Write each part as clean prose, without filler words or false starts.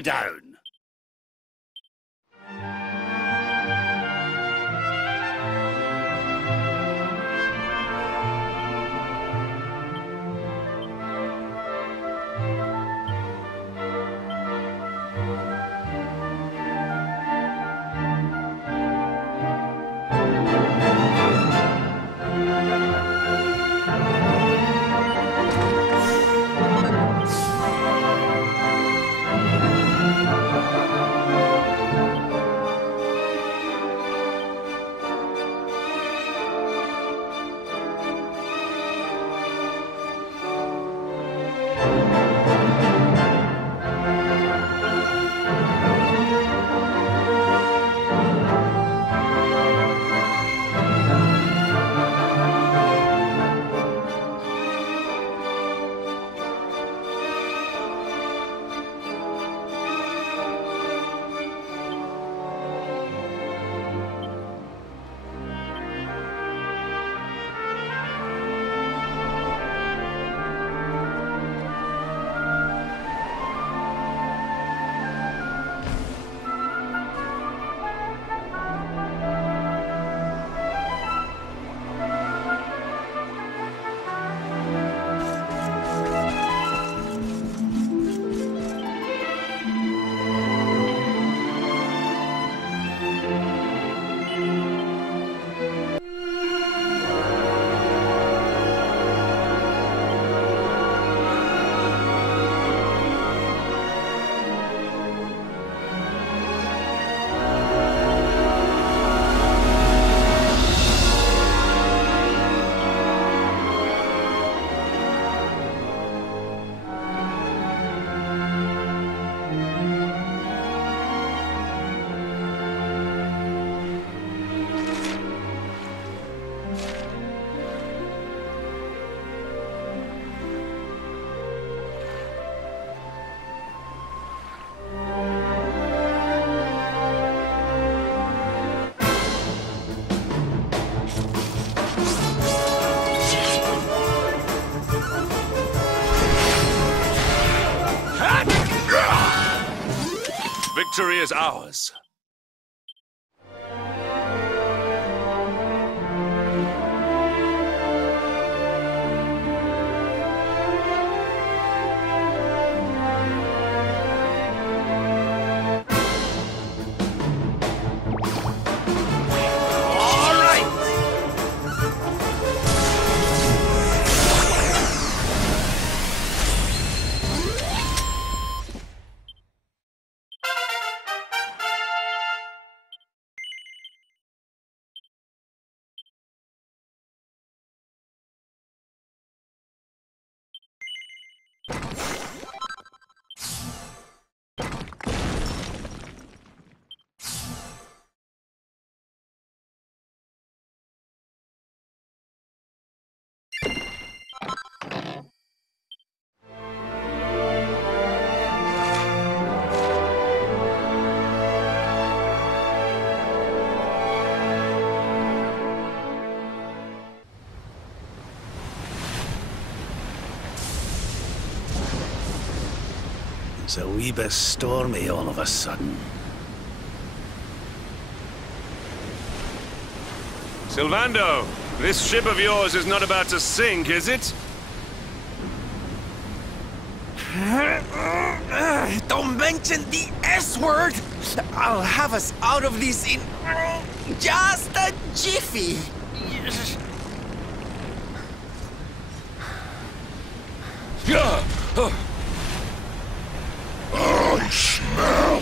lay down. Victory is ours. It's a wee bit stormy all of a sudden. Sylvando, this ship of yours is not about to sink, is it? Don't mention the S-word! I'll have us out of this in just a jiffy! I smell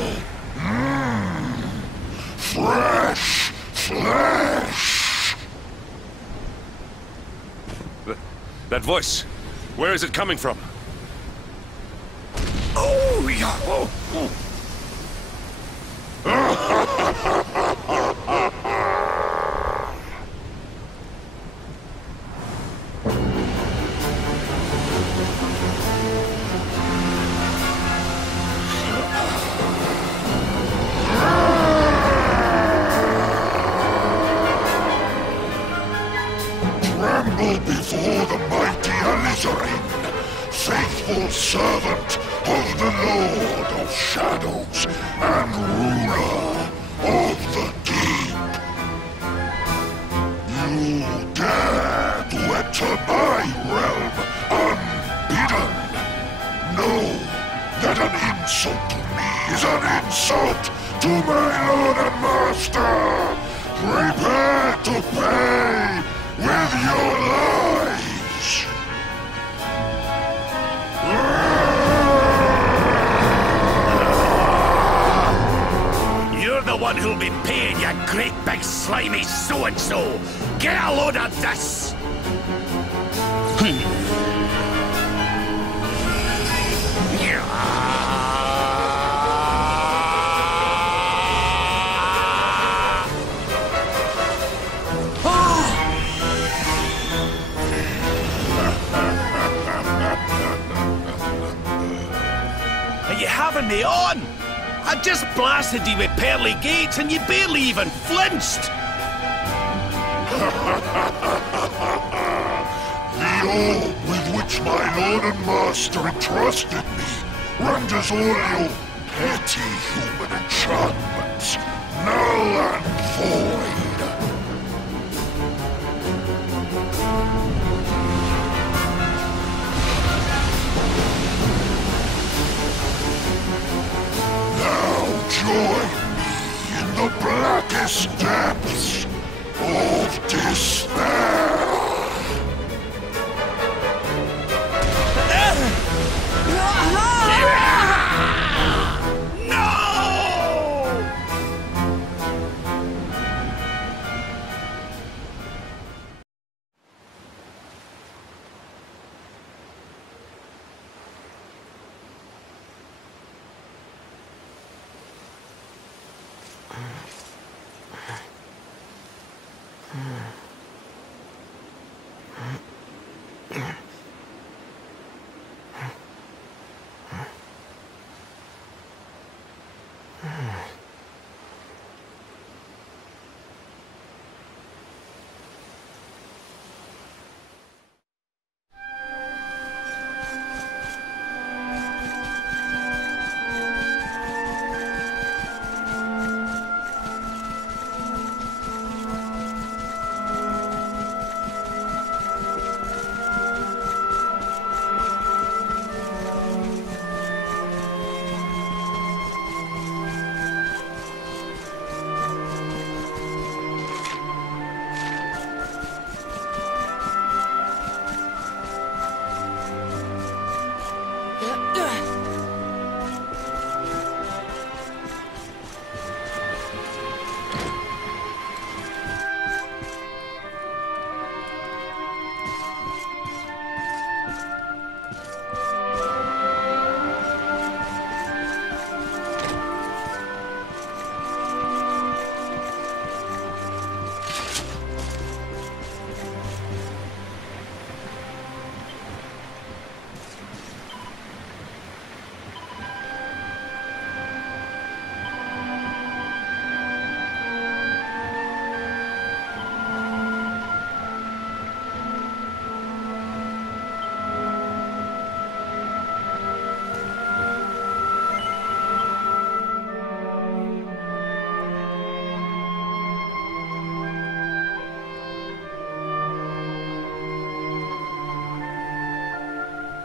fresh flesh. That voice, where is it coming from? Oh, yeah! Oh. Tremble before the mighty Alizarin, faithful servant of the Lord of of shadows and ruler of the deep. You dare to enter my realm unbidden. Know that an insult to me is an insult to my lord and master. Prepare to pay with your lives. You're the one who'll be paying, you great big slimy so-and-so! Get a load of this! Are you having me on? I just blasted you with pearly gates and you barely even flinched! The orb with which my lord and master entrusted me renders all your petty human enchantments null and void. Now join me in the blackest depths of despair.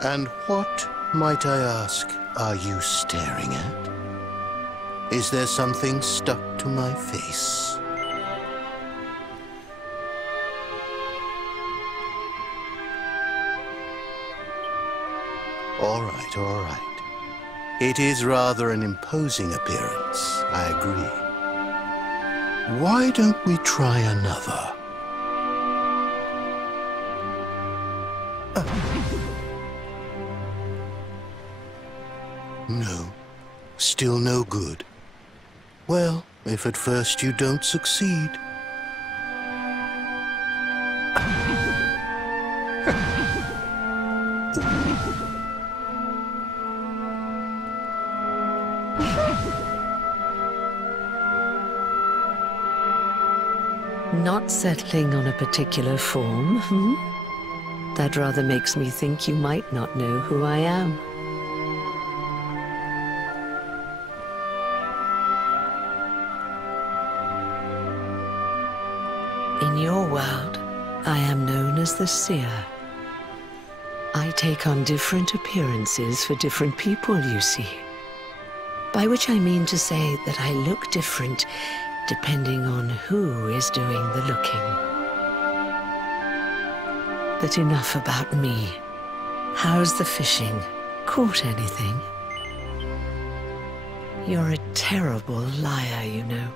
And what, might I ask, are you staring at? Is there something stuck to my face? All right, all right. It is rather an imposing appearance, I agree. Why don't we try another? No, still no good. Well, if at first you don't succeed. Not settling on a particular form, hmm? That rather makes me think you might not know who I am. In your world, I am known as the Seer. I take on different appearances for different people, you see. By which I mean to say that I look different depending on who is doing the looking. But enough about me. How's the fishing? Caught anything? You're a terrible liar, you know.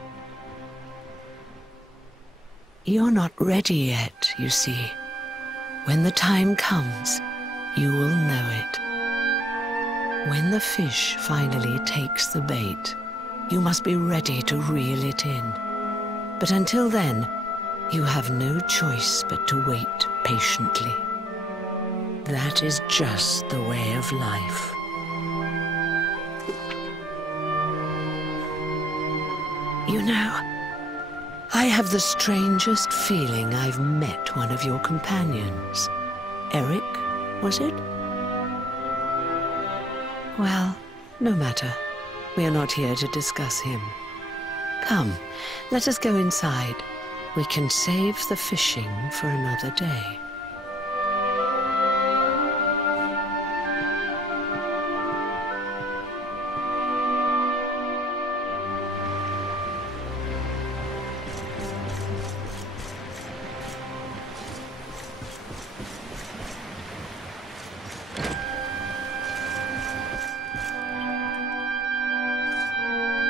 You're not ready yet, you see. When the time comes, you will know it. When the fish finally takes the bait, you must be ready to reel it in. But until then, you have no choice but to wait patiently. That is just the way of life. You know, I have the strangest feeling I've met one of your companions. Erik, was it? Well, no matter. We are not here to discuss him. Come, let us go inside. We can save the fishing for another day.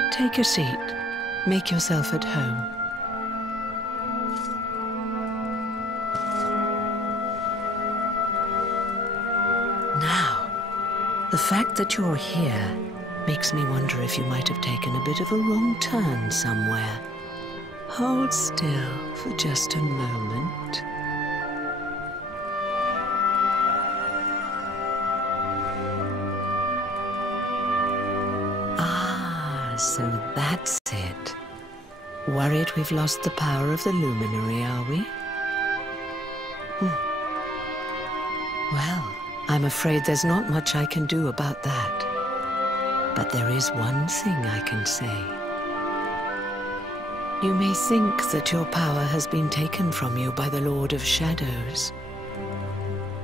Take a seat. Make yourself at home. Now, the fact that you're here makes me wonder if you might have taken a bit of a wrong turn somewhere. Hold still for just a moment. So that's it. Worried we've lost the power of the luminary, are we? Well, I'm afraid there's not much I can do about that. But there is one thing I can say. You may think that your power has been taken from you by the Lord of Shadows.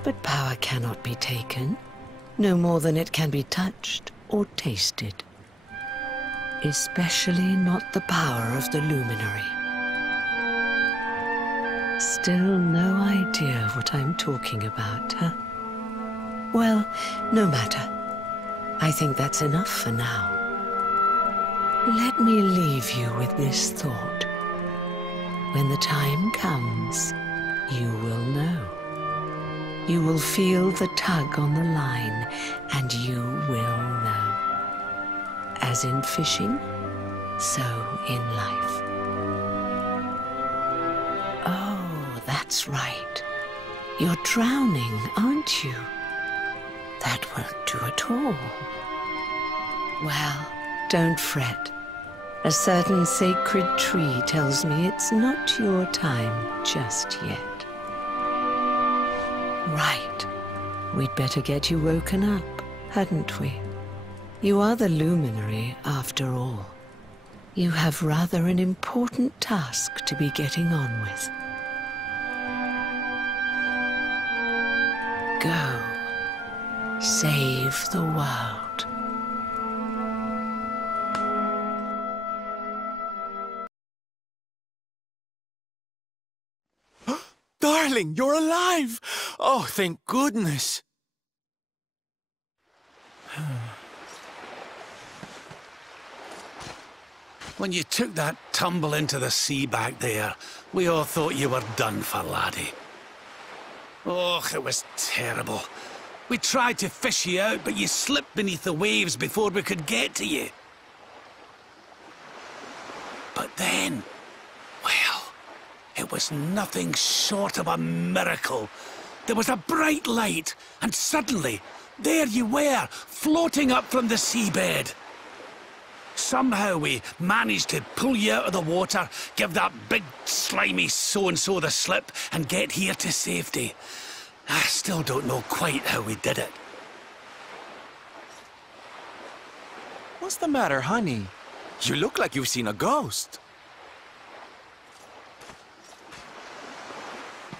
But power cannot be taken, no more than it can be touched or tasted. Especially not the power of the luminary. Still no idea what I'm talking about, huh? Well, no matter. I think that's enough for now. Let me leave you with this thought. When the time comes, you will know. You will feel the tug on the line, and you will know. As in fishing, so in life. Oh, that's right. You're drowning, aren't you? That won't do at all. Well, don't fret. A certain sacred tree tells me it's not your time just yet. Right. We'd better get you woken up, hadn't we? You are the luminary, after all. You have rather an important task to be getting on with. Go. Save the world. Darling, you're alive! Oh, thank goodness! When you took that tumble into the sea back there, we all thought you were done for, laddie. Oh, it was terrible. We tried to fish you out, but you slipped beneath the waves before we could get to you. But then, well, it was nothing short of a miracle. There was a bright light, and suddenly, there you were, floating up from the seabed. Somehow we managed to pull you out of the water, give that big slimy so-and-so the slip, and get here to safety. I still don't know quite how we did it. What's the matter, honey? You look like you've seen a ghost.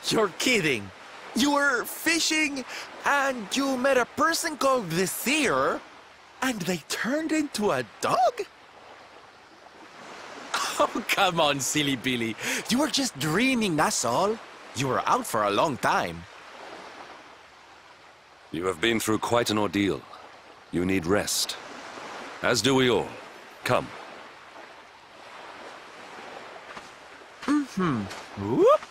You're kidding. You were fishing and you met a person called the Seer and they turned into a dog? Oh, come on, silly Billy. You were just dreaming, that's all. You were out for a long time. You have been through quite an ordeal. You need rest. As do we all. Come. Whoop.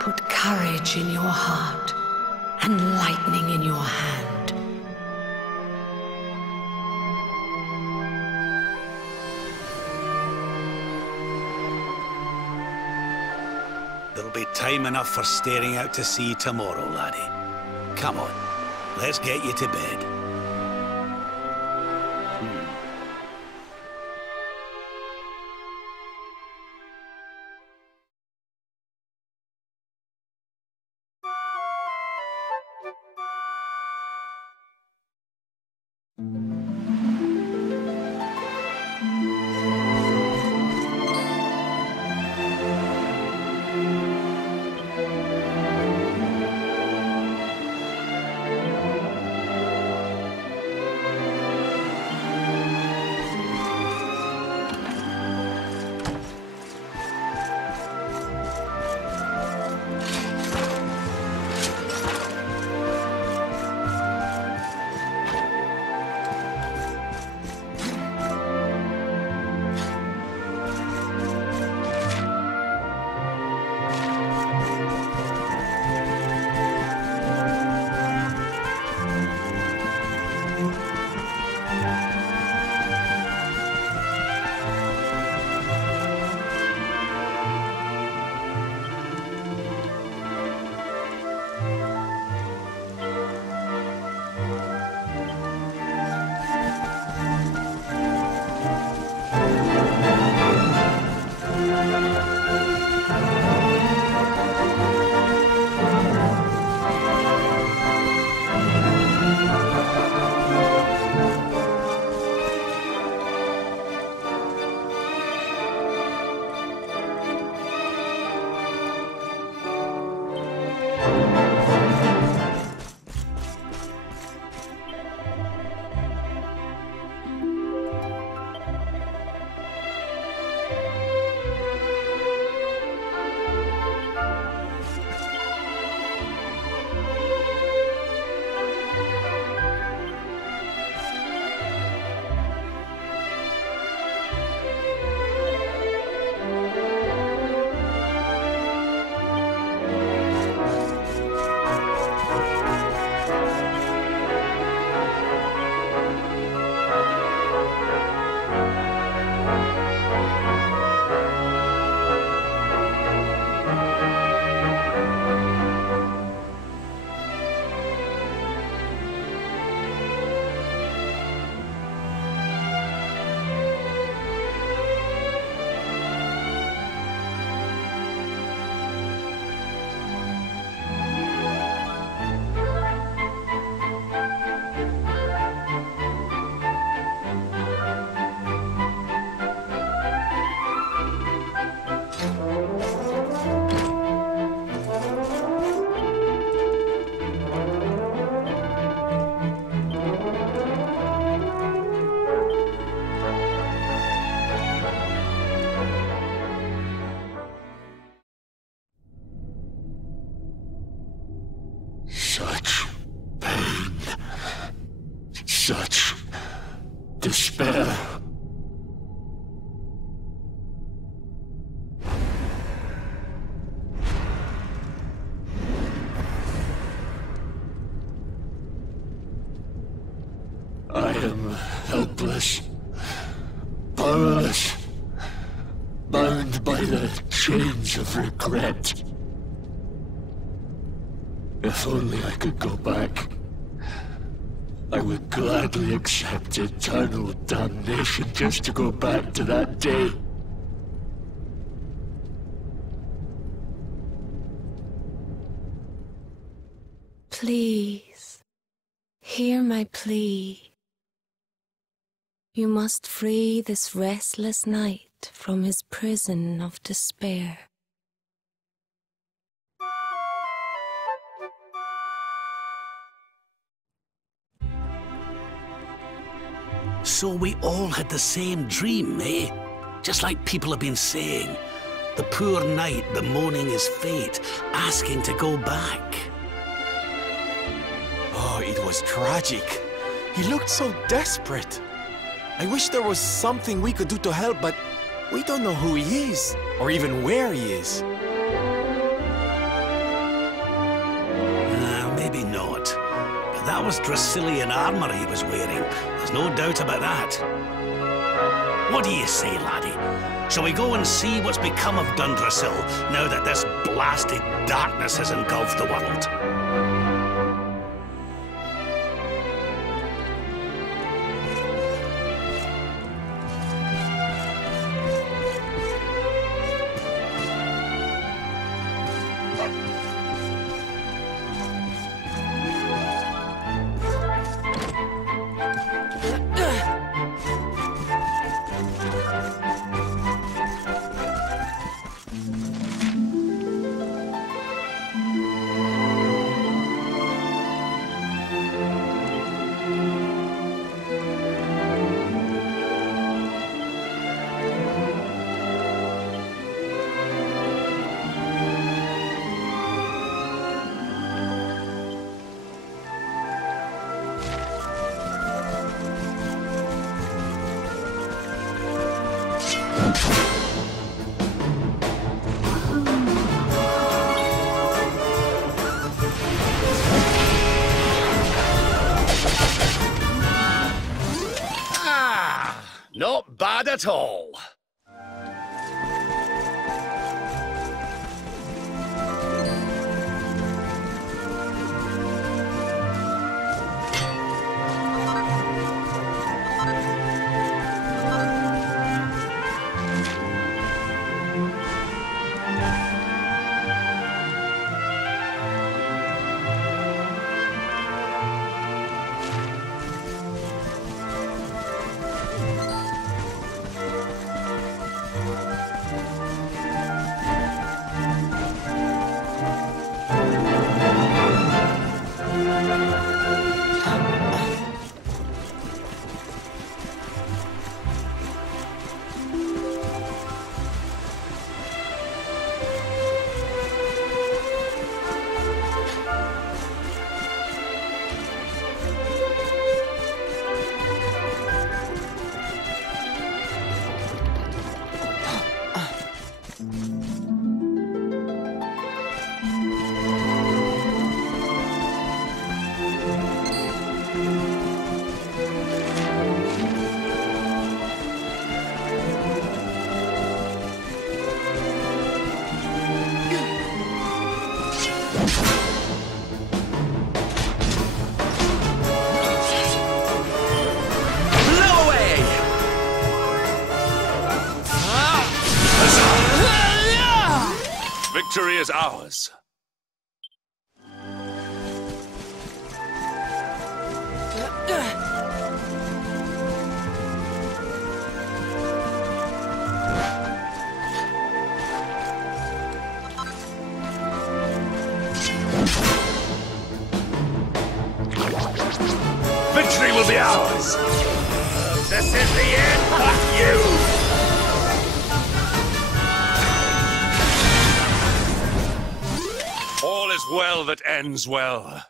Put courage in your heart and lightning in your hand. There'll be time enough for staring out to sea tomorrow, laddie. Come on, let's get you to bed. Such pain. Such despair. I am helpless, powerless, bound by the chains of regret. If only I could go back, I would gladly accept eternal damnation just to go back to that day. Please, hear my plea. You must free this restless knight from his prison of despair. So we all had the same dream, eh? Just like people have been saying. The poor knight bemoaning his fate, asking to go back. Oh, it was tragic. He looked so desperate. I wish there was something we could do to help, but we don't know who he is, or even where he is. Maybe not. But that was Dracilian armor he was wearing. There's no doubt about that. What do you say, laddie? Shall we go and see what's become of Dundrasil, now that this blasted darkness has engulfed the world? Not bad at all. Victory is ours. Victory will be ours. This is the end. Fuck you. All is well that ends well.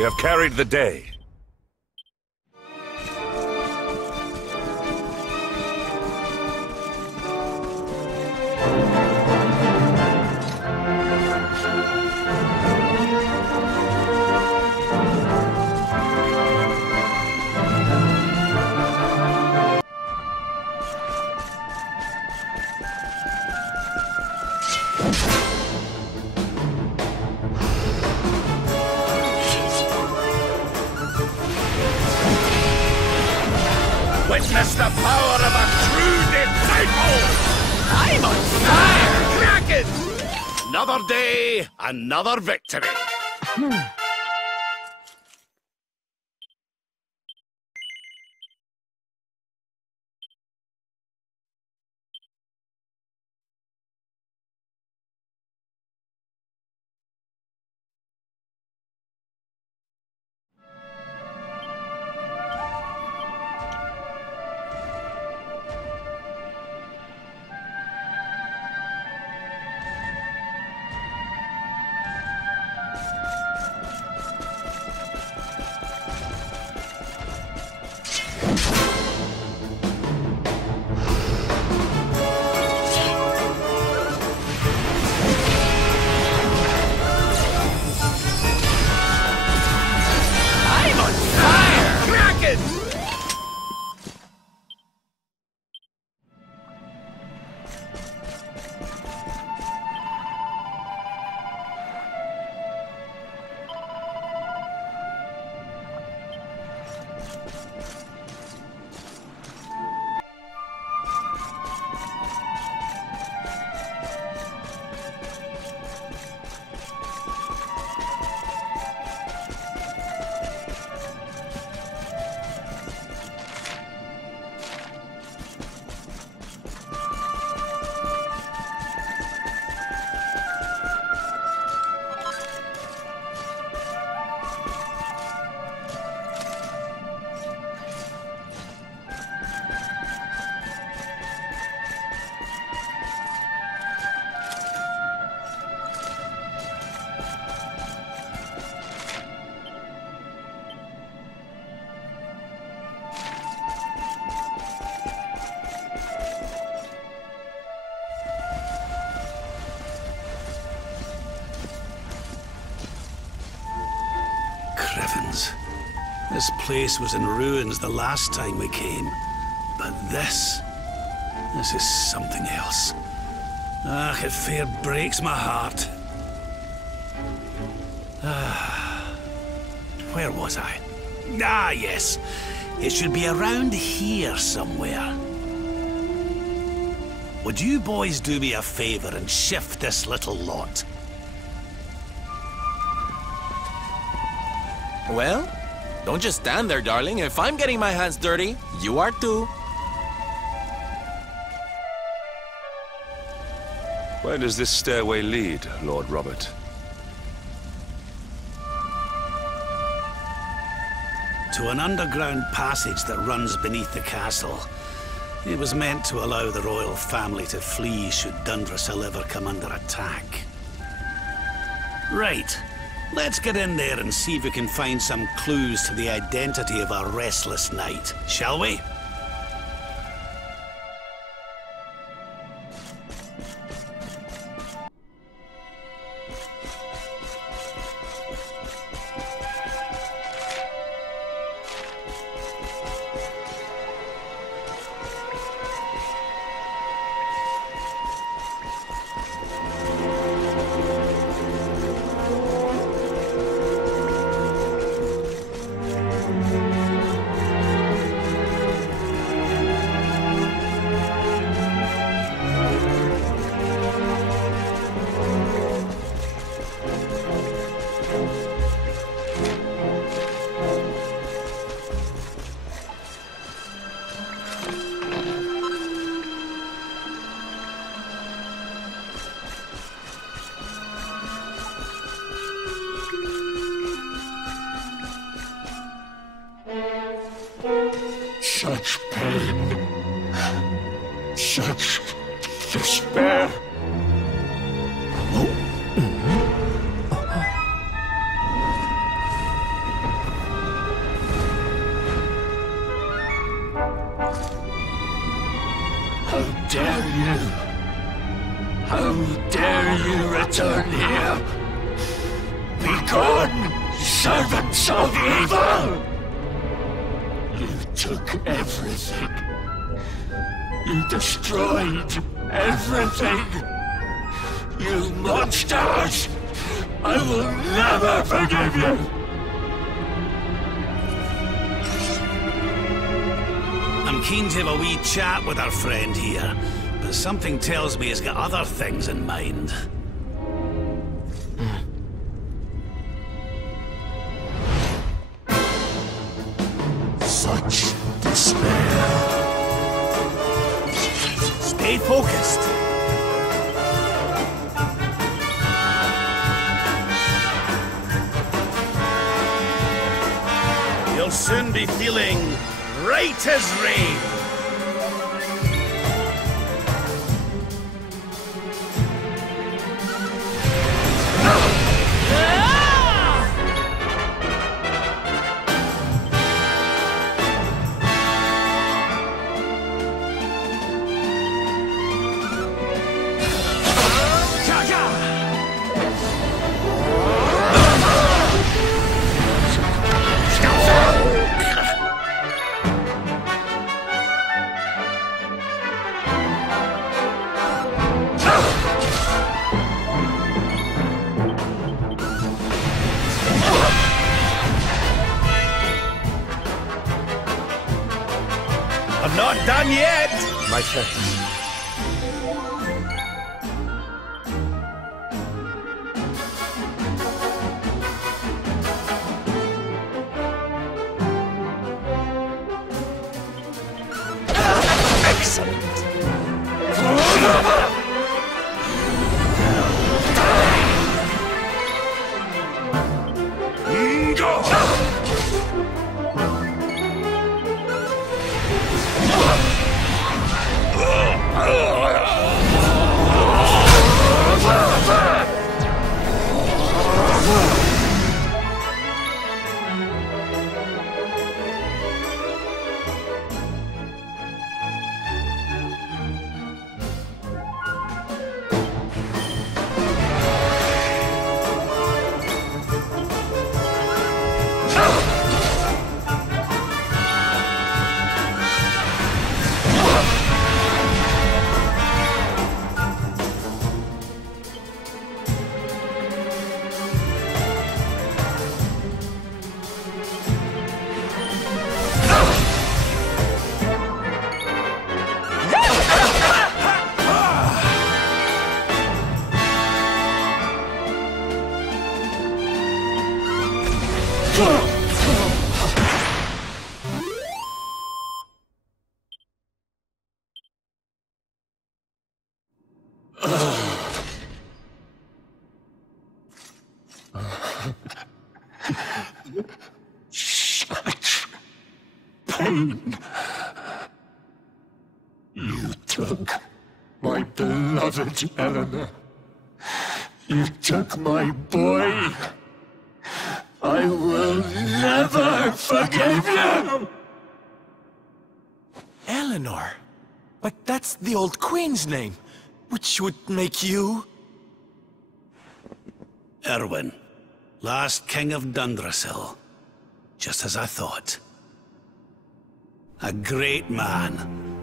We have carried the day. Witness the power of a true disciple! I'm on fire! Kraken! Another day, another victory. This place was in ruins the last time we came. But this is something else. Ah, it fair breaks my heart. Where was I? Ah, yes. It should be around here somewhere. Would you boys do me a favor and shift this little lot? Well, don't just stand there, darling. If I'm getting my hands dirty, you are too. Where does this stairway lead, Lord Robert? To an underground passage that runs beneath the castle. It was meant to allow the royal family to flee should Dundrasil ever come under attack. Right. Let's get in there and see if we can find some clues to the identity of our restless knight, shall we? Such pain. Such despair. dare you return here? Begone, servants of evil! You took everything. You destroyed everything. You monsters! I will never forgive you! I'm keen to have a wee chat with our friend here, but something tells me he's got other things in mind. Such despair. Stay focused. You'll soon be feeling right as rain. I'm not done yet! My thanks. Such pain. You took my beloved Eleanor. You took my boy. I will never forgive you! Eleanor? But that's the old queen's name, which would make you... Erwin, last king of Dundrasil. Just as I thought. A great man,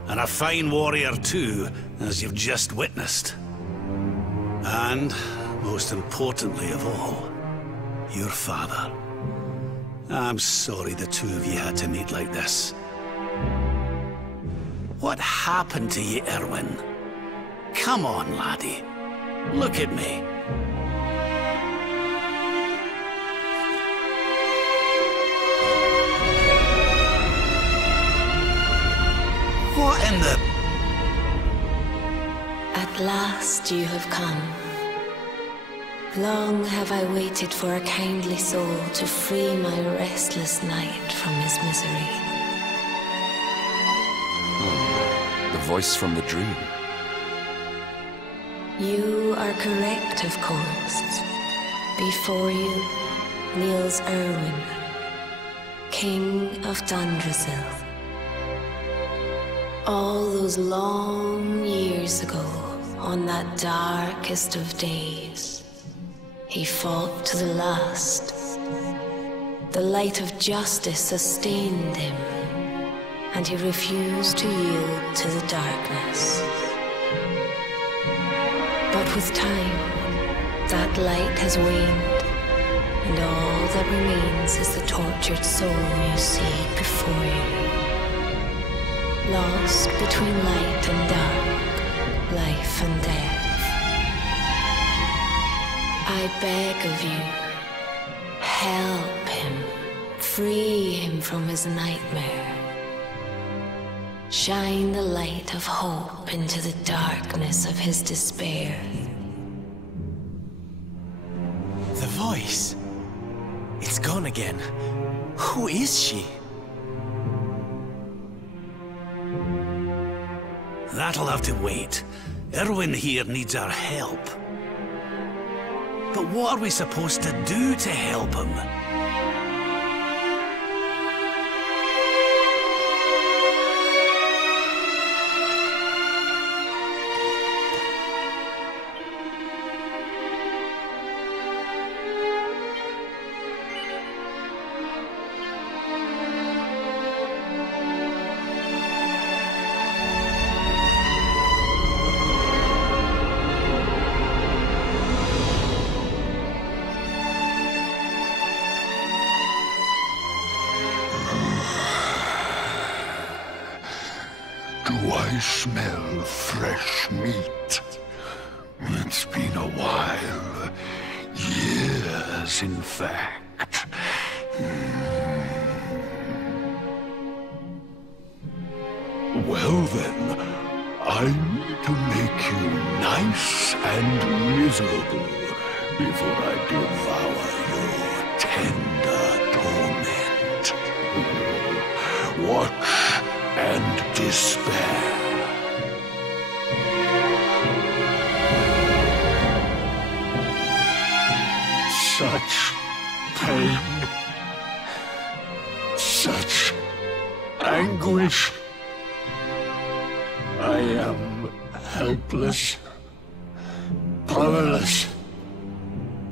and a fine warrior too, as you've just witnessed. And, most importantly of all, your father. I'm sorry the two of you had to meet like this. What happened to you, Erwin? Come on, laddie. Look at me. What in the... At last you have come. Long have I waited for a kindly soul to free my restless knight from his misery. The voice from the dream. You are correct, of course. Before you kneels Erwin, King of Dundrasil. All those long years ago, on that darkest of days, he fought to the last. The light of justice sustained him, and he refused to yield to the darkness. But with time, that light has waned, and all that remains is the tortured soul you see before you. Lost between light and dark, life and death. I beg of you, help him, free him from his nightmare. Shine the light of hope into the darkness of his despair. The voice. It's gone again. Who is she? That'll have to wait. Erwin here needs our help. But what are we supposed to do to help him? Do I smell fresh meat? It's been a while. Years, in fact. Well then, I need to make you nice and miserable before I devour your tender torment. Watch and despair. Such pain, such anguish. I am helpless, powerless,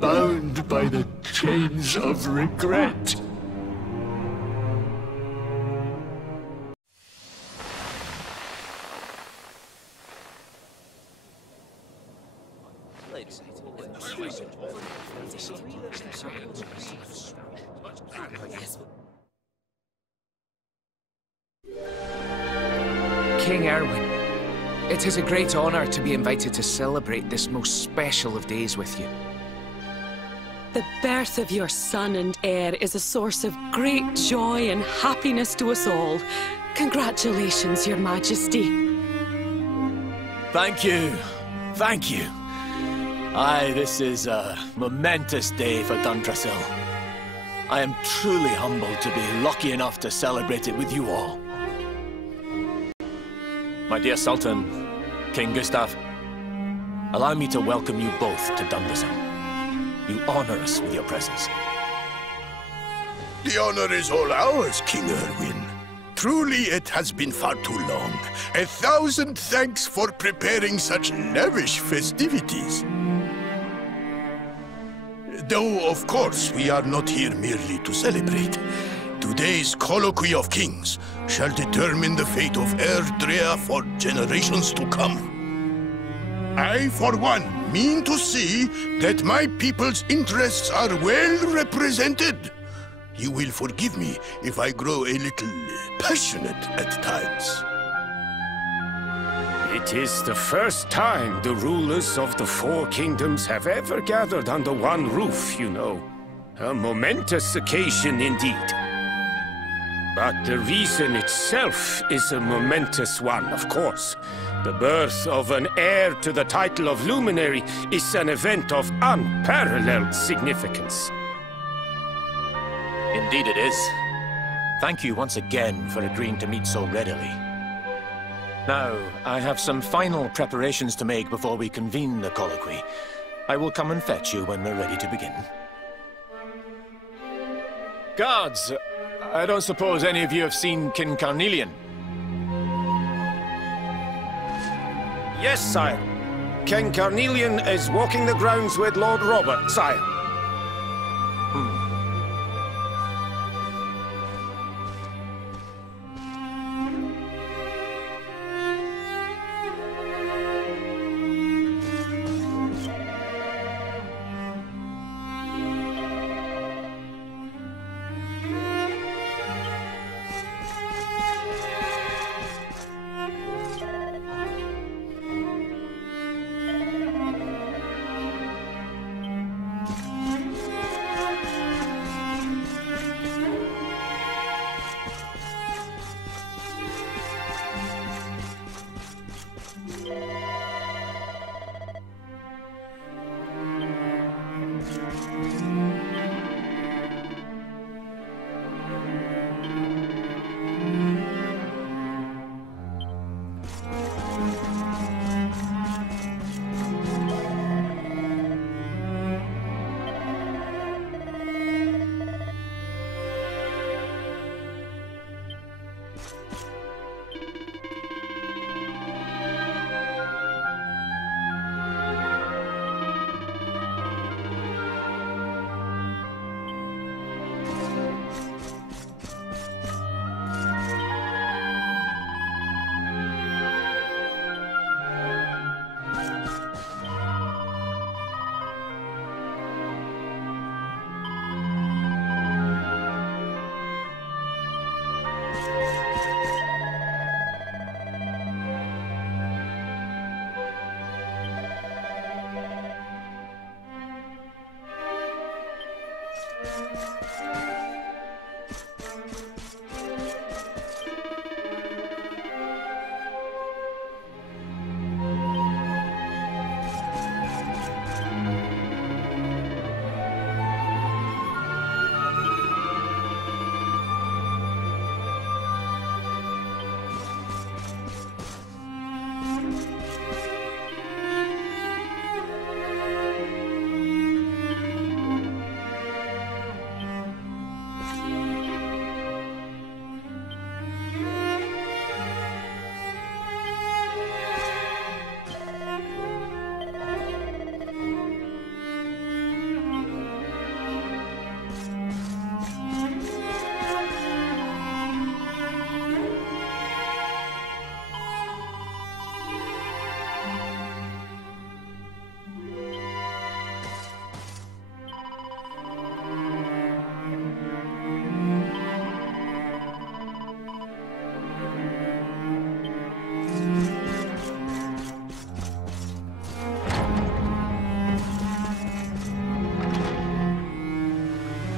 bound by the chains of regret. King Erwin, it is a great honor to be invited to celebrate this most special of days with you. The birth of your son and heir is a source of great joy and happiness to us all. Congratulations, Your Majesty. Thank you. Thank you. Aye, this is a momentous day for Dundrasil. I am truly humbled to be lucky enough to celebrate it with you all. My dear Sultan, King Gustav, allow me to welcome you both to Dundrasil. You honor us with your presence. The honor is all ours, King Erwin. Truly, it has been far too long. 1,000 thanks for preparing such lavish festivities. Though, of course, we are not here merely to celebrate. Today's colloquy of kings shall determine the fate of Erdrea for generations to come. I, for one, mean to see that my people's interests are well represented. You will forgive me if I grow a little passionate at times. It is the first time the rulers of the Four Kingdoms have ever gathered under one roof, you know. A momentous occasion indeed. But the reason itself is a momentous one, of course. The birth of an heir to the title of Luminary is an event of unparalleled significance. Indeed it is. Thank you once again for agreeing to meet so readily. Now, I have some final preparations to make before we convene the colloquy. I will come and fetch you when we're ready to begin. Guards, I don't suppose any of you have seen King Carnelian? Yes, sire. King Carnelian is walking the grounds with Lord Robert, sire.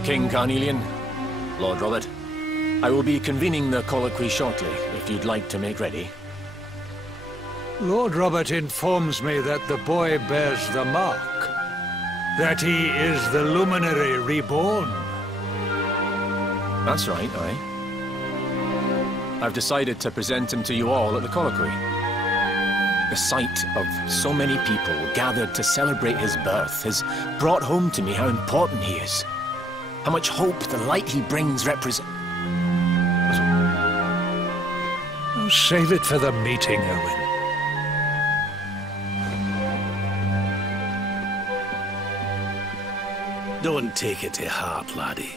King Carnelian, Lord Robert, I will be convening the colloquy shortly, if you'd like to make ready. Lord Robert informs me that the boy bears the mark. That he is the luminary reborn. That's right, aye. I've decided to present him to you all at the colloquy. The sight of so many people gathered to celebrate his birth has brought home to me how important he is. How much hope the light he brings represents. Oh, save it for the meeting, Owen. Don't take it to heart, laddie.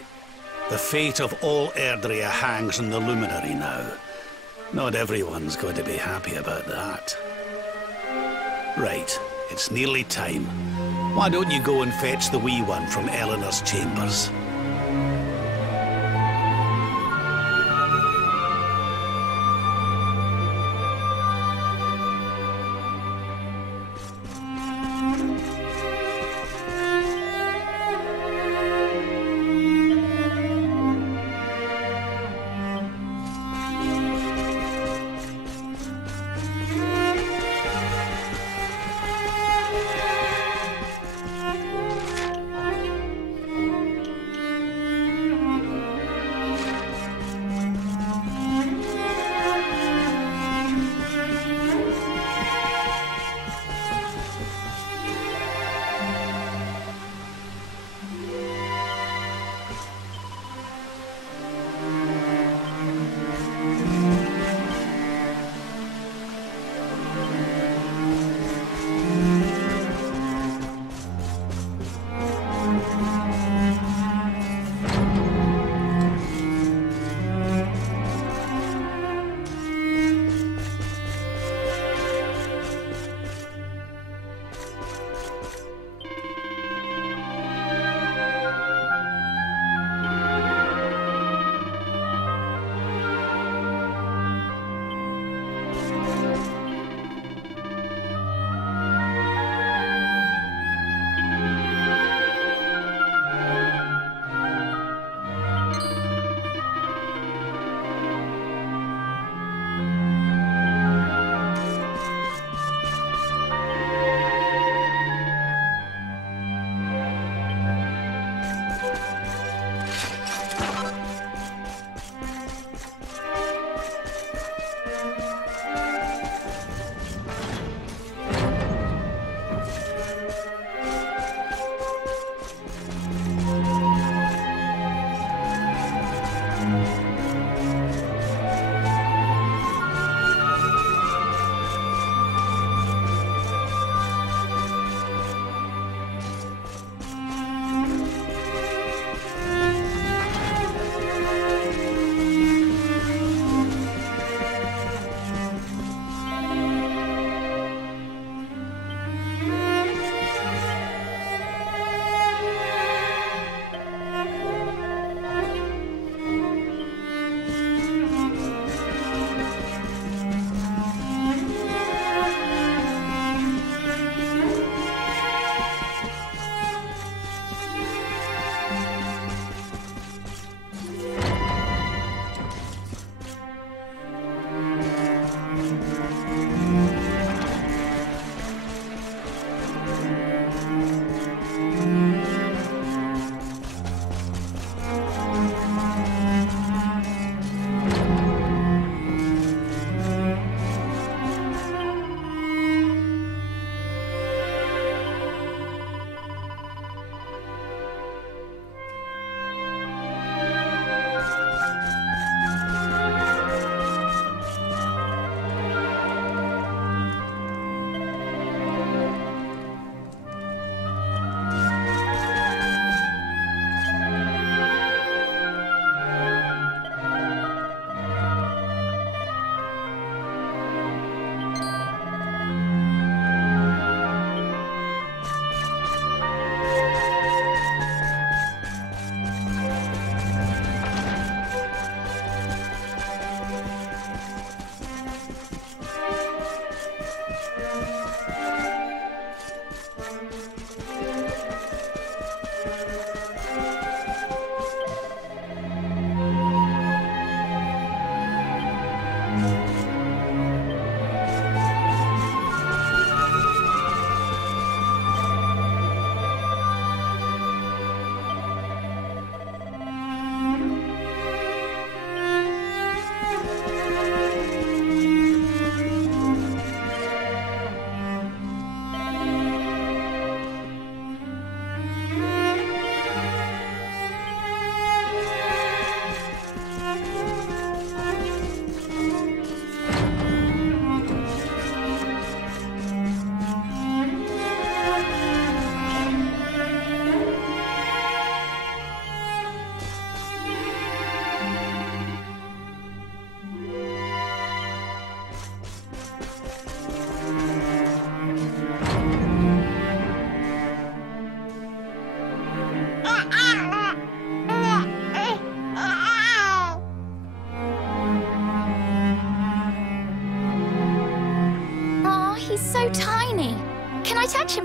The fate of all Erdrea hangs on the luminary now. Not everyone's going to be happy about that. Right, it's nearly time. Why don't you go and fetch the wee one from Eleanor's chambers?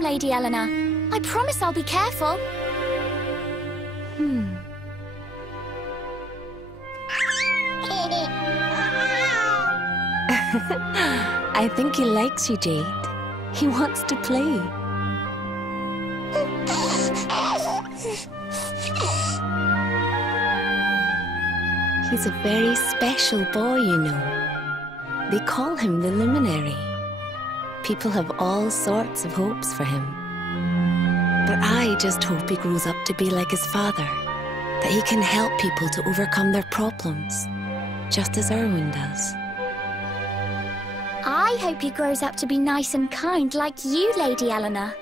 Lady Eleanor. I promise I'll be careful. I think he likes you, Jade. He wants to play. He's a very special boy, you know. They call him the Luminary. People have all sorts of hopes for him. But I just hope he grows up to be like his father. That he can help people to overcome their problems, just as Erwin does. I hope he grows up to be nice and kind like you, Lady Eleanor.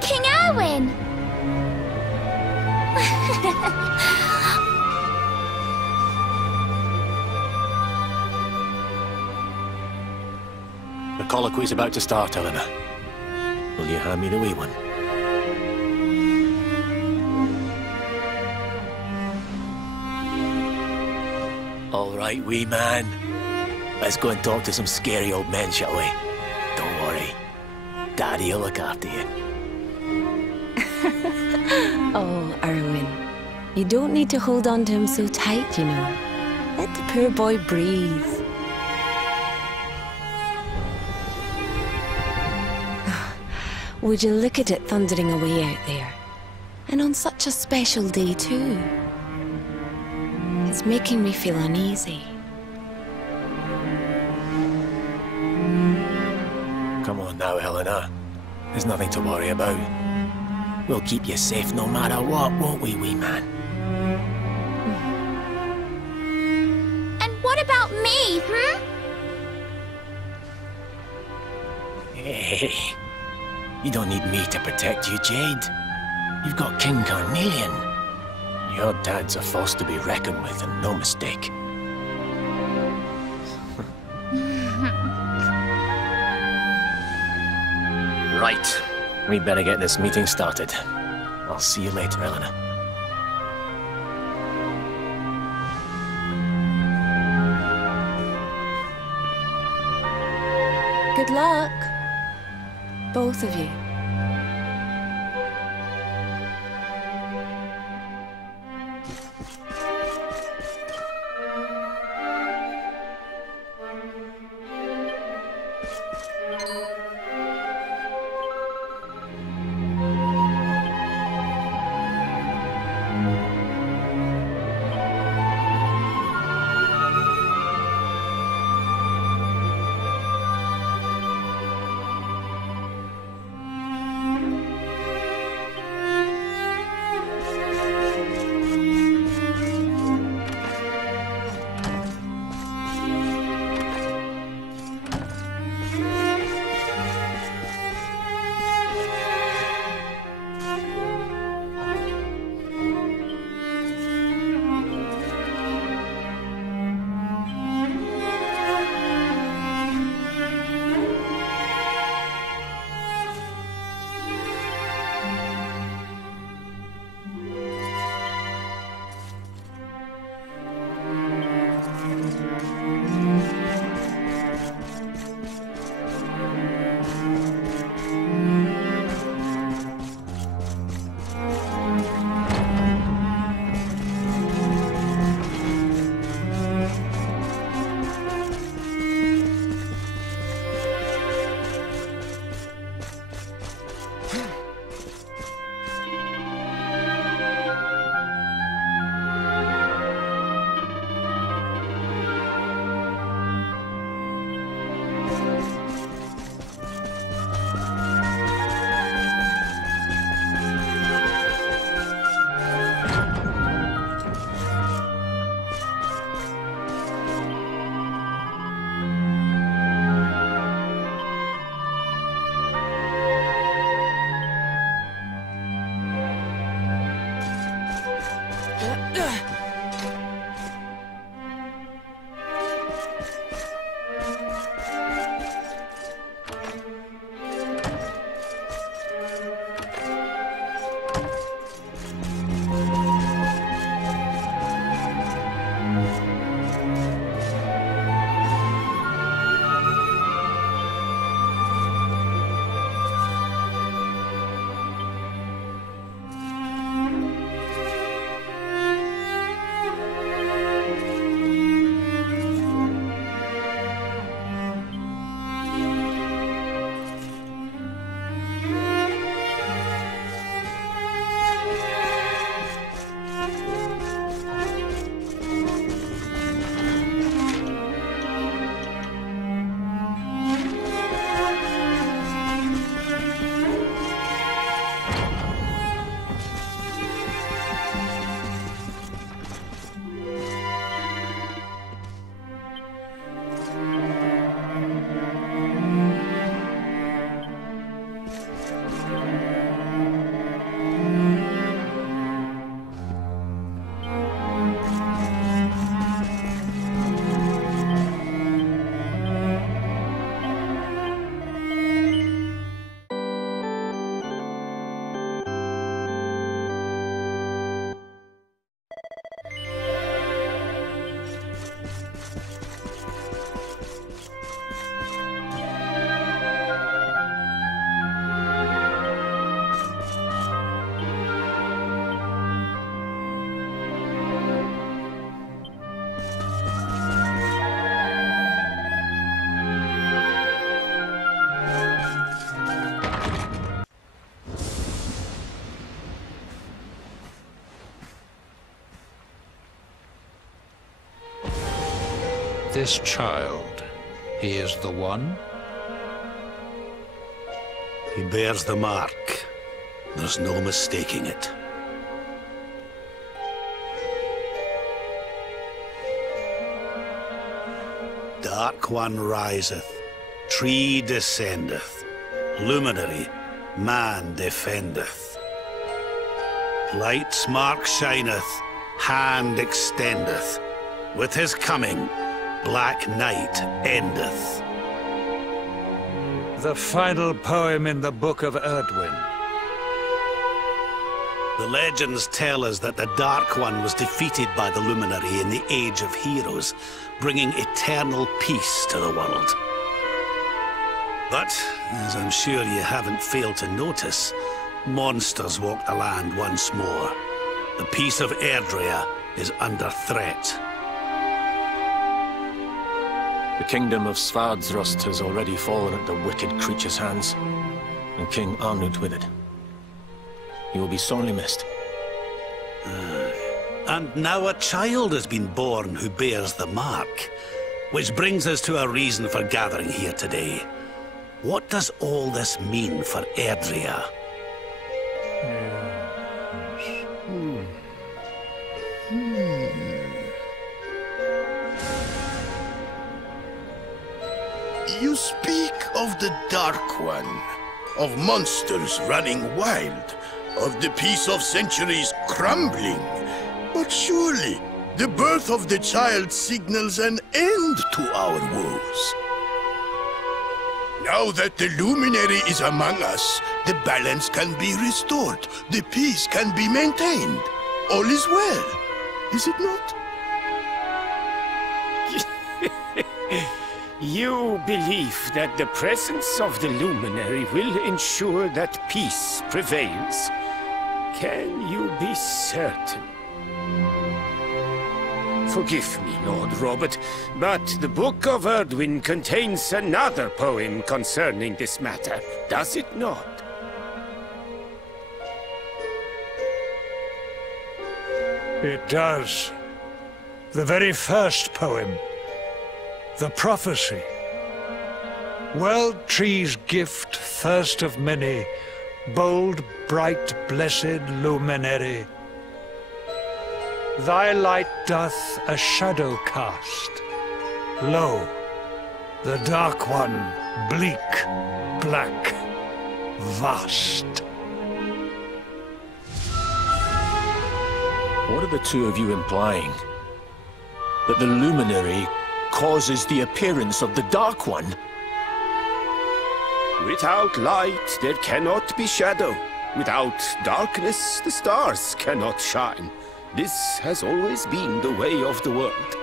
King Erwin! The colloquy's about to start, Eleanor. Will you hand me the wee one? All right, wee man. Let's go and talk to some scary old men, shall we? Don't worry. Daddy'll look after you. Oh, Erwin. You don't need to hold on to him so tight, you know. Let the poor boy breathe. Would you look at it thundering away out there? And on such a special day, too. It's making me feel uneasy. Come on now, Eleanor. There's nothing to worry about. We'll keep you safe no matter what, won't we, wee man? And what about me, Hey, you don't need me to protect you, Jade. You've got King Carnelian. Your dad's a force to be reckoned with, and no mistake. Right. We better get this meeting started. I'll see you later, Eleanor. Good luck. Both of you. this child, he is the one? He bears the mark. There's no mistaking it. Dark One riseth, tree descendeth, luminary, man defendeth. Light's mark shineth, hand extendeth. With his coming, black night endeth. The final poem in the Book of Erdwin. The legends tell us that the Dark One was defeated by the Luminary in the Age of Heroes, bringing eternal peace to the world. But, as I'm sure you haven't failed to notice, monsters walk the land once more. The peace of Erdrea is under threat. The kingdom of Svardrust has already fallen at the wicked creature's hands, and King Arnut with it. He will be sorely missed. And now a child has been born who bears the mark. Which brings us to a reason for gathering here today. What does all this mean for Erdrea? You speak of the Dark One, of monsters running wild, of the peace of centuries crumbling. But surely, the birth of the child signals an end to our woes. Now that the Luminary is among us, the balance can be restored, the peace can be maintained. All is well, is it not? You believe that the presence of the Luminary will ensure that peace prevails? Can you be certain? Forgive me, Lord Robert, but the Book of Erdwin contains another poem concerning this matter, does it not? It does. The very first poem. The prophecy. World tree's gift, first of many, bold, bright, blessed luminary. Thy light doth a shadow cast. Lo, the Dark One, bleak, black, vast. What are the two of you implying? That the Luminary causes the appearance of the Dark One? Without light, there cannot be shadow. Without darkness, the stars cannot shine. This has always been the way of the world.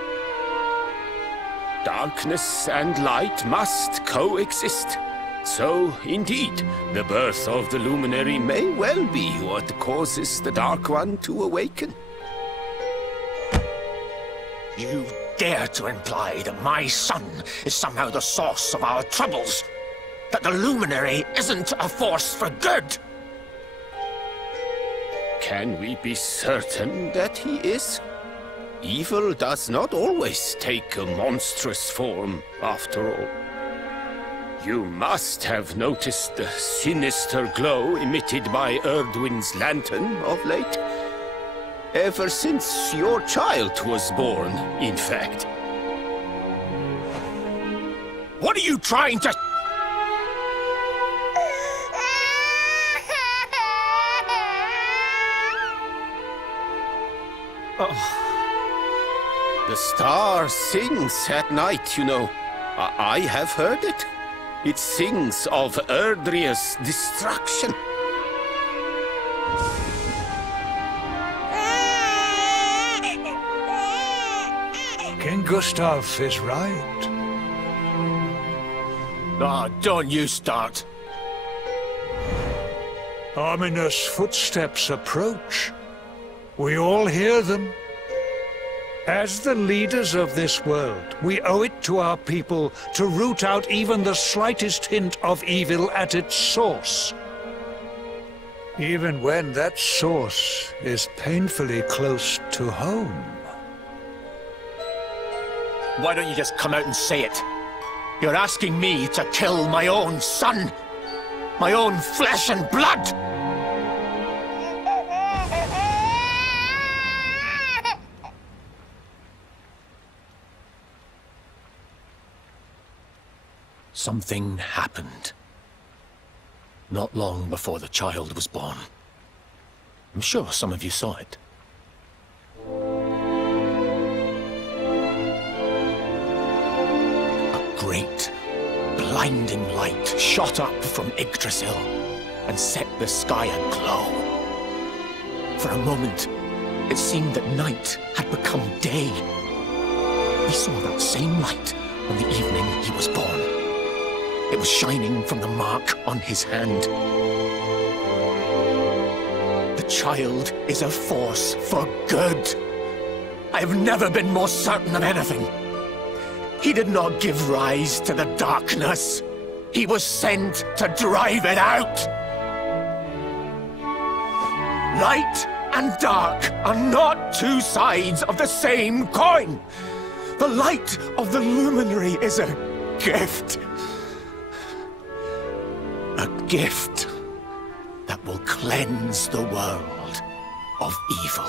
Darkness and light must coexist. So, indeed, the birth of the Luminary may well be what causes the Dark One to awaken. You dare to imply that my son is somehow the source of our troubles? That the Luminary isn't a force for good? Can we be certain that he is? Evil does not always take a monstrous form, after all. You must have noticed the sinister glow emitted by Erdwin's lantern of late. Ever since your child was born, in fact. What are you trying to... Oh. The star sings at night, you know. I have heard it. It sings of Erdrea's destruction. King Gustav is right. Ah, don't you start. Ominous footsteps approach. We all hear them. As the leaders of this world, we owe it to our people to root out even the slightest hint of evil at its source. Even when that source is painfully close to home. Why don't you just come out and say it? You're asking me to kill my own son! My own flesh and blood! Something happened. Not long before the child was born. I'm sure some of you saw it. A great, blinding light shot up from Yggdrasil and set the sky aglow. For a moment, it seemed that night had become day. We saw that same light on the evening he was born. It was shining from the mark on his hand. The child is a force for good. I have never been more certain of anything. He did not give rise to the darkness. He was sent to drive it out. Light and dark are not two sides of the same coin. The light of the luminary is a gift. A gift that will cleanse the world of evil.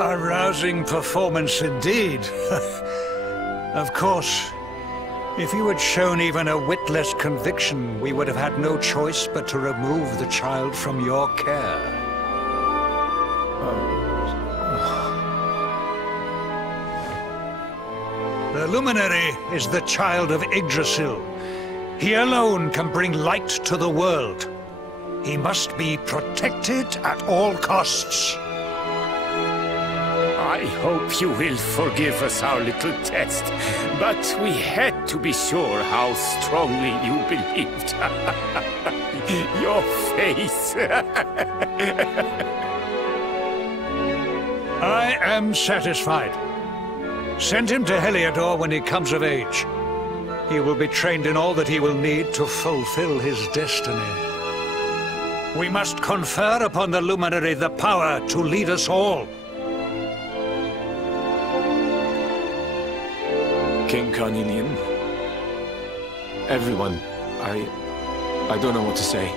A rousing performance indeed. Of course, if you had shown even a whit less conviction, we would have had no choice but to remove the child from your care. The Luminary is the child of Yggdrasil. He alone can bring light to the world. He must be protected at all costs. I hope you will forgive us our little test, but we had to be sure how strongly you believed. Your face. I am satisfied. Send him to Heliodor when he comes of age. He will be trained in all that he will need to fulfill his destiny. We must confer upon the Luminary the power to lead us all. King Carnelian, everyone, I don't know what to say.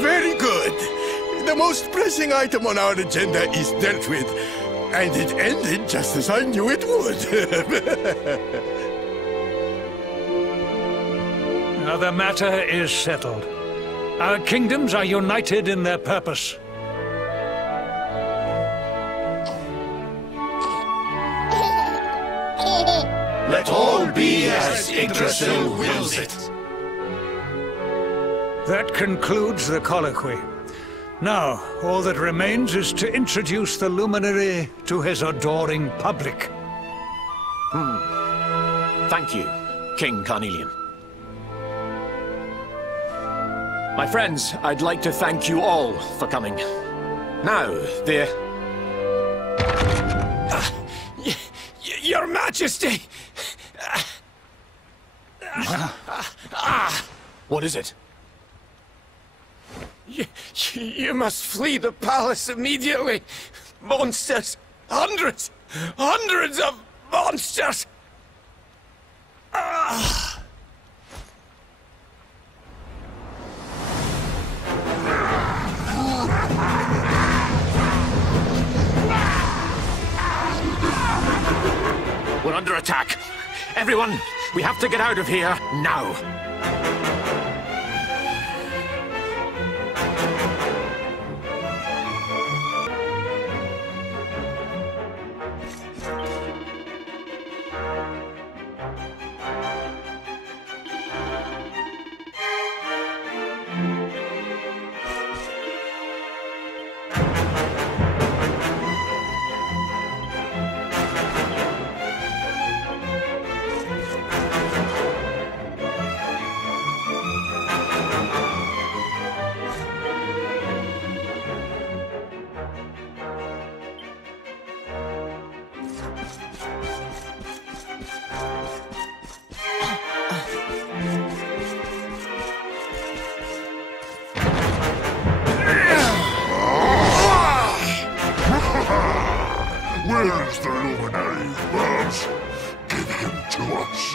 Very good. The most pressing item on our agenda is dealt with, and it ended just as I knew it would. Now the matter is settled. Our kingdoms are united in their purpose. Let all be as Yggdrasil wills it. That concludes the colloquy. Now, all that remains is to introduce the Luminary to his adoring public. Thank you, King Carnelian. My friends, I'd like to thank you all for coming. Now, Your Majesty! What is it? You must flee the palace immediately. Monsters! Hundreds of monsters! We're under attack. Everyone, we have to get out of here now. Where is the luminary? Mars, give him to us.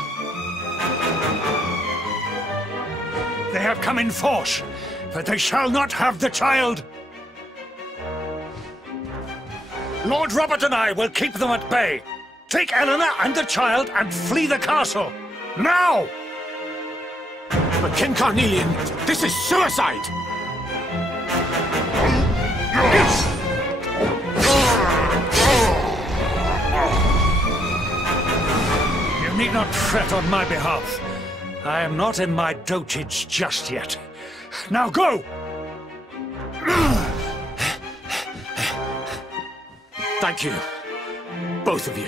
They have come in force, but they shall not have the child. Lord Robert and I will keep them at bay. Take Eleanor and the child and flee the castle. Now! But King Carnelian, this is suicide! You need not fret on my behalf. I am not in my dotage just yet. Now go! Thank you, both of you.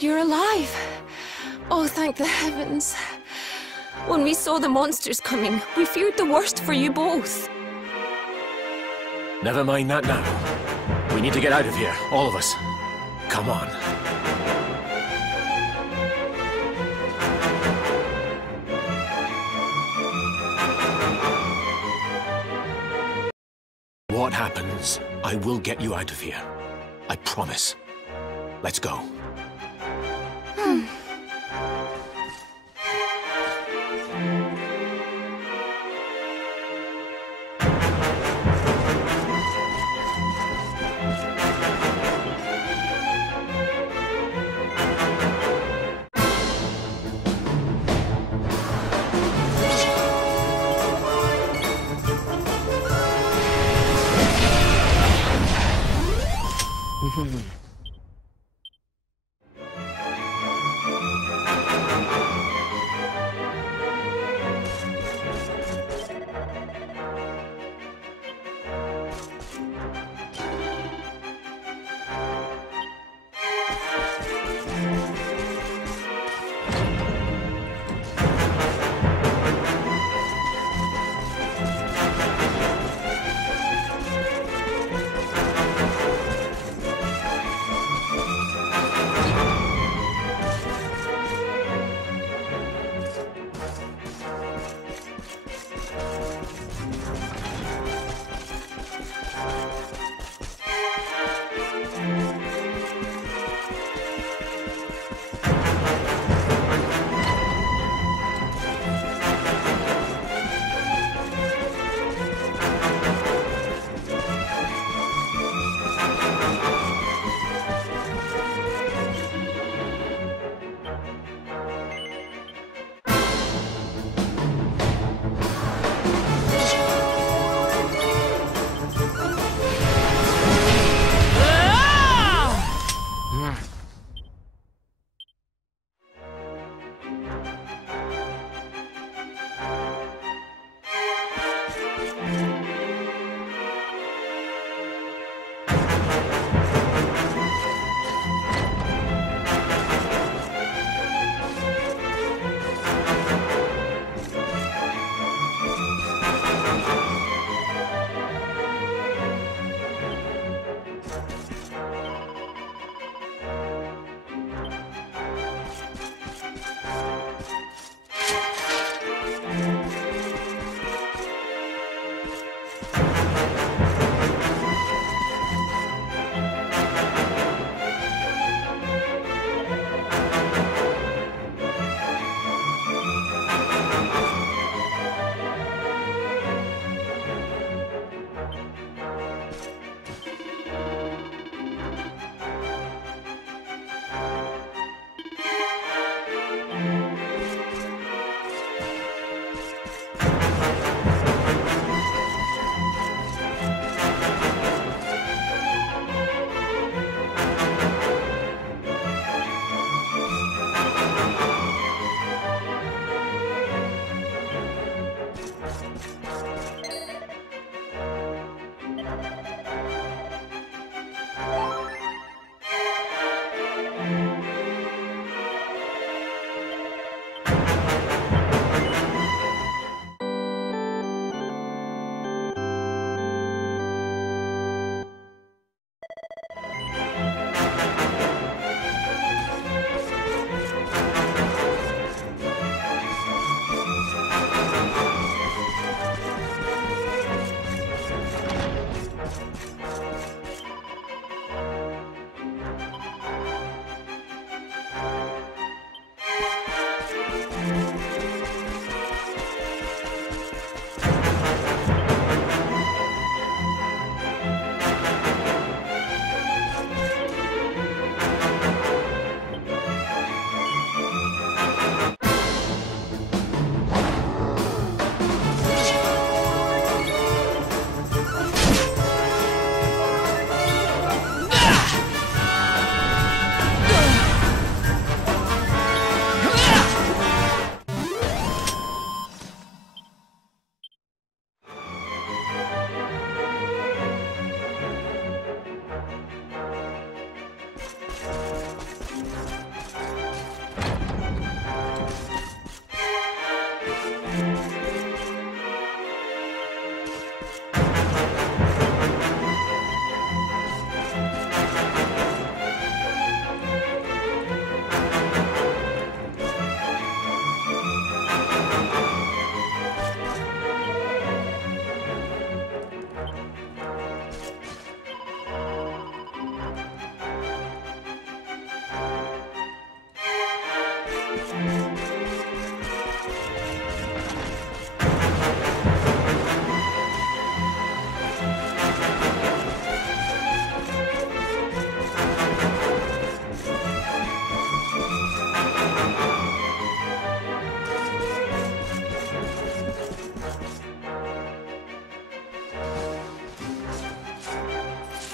You're alive! Oh, thank the heavens. When we saw the monsters coming, we feared the worst for you both. Never mind that now. We need to get out of here, all of us. Come on. What happens, I will get you out of here. I promise. Let's go.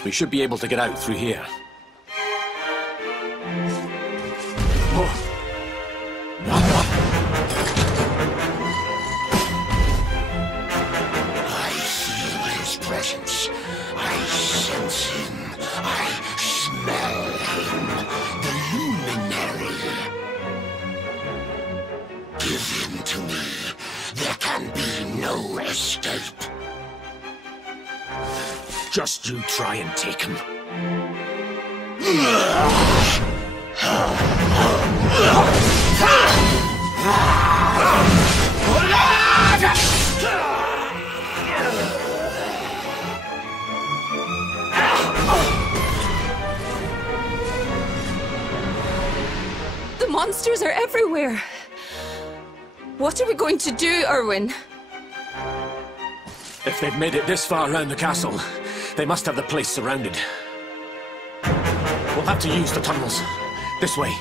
We should be able to get out through here. I feel his presence. I sense him. I smell him. The luminary. Give him to me. There can be no escape. Just you try and take him. The monsters are everywhere. What are we going to do, Erwin? If they've made it this far around the castle, they must have the place surrounded. We'll have to use the tunnels. This way.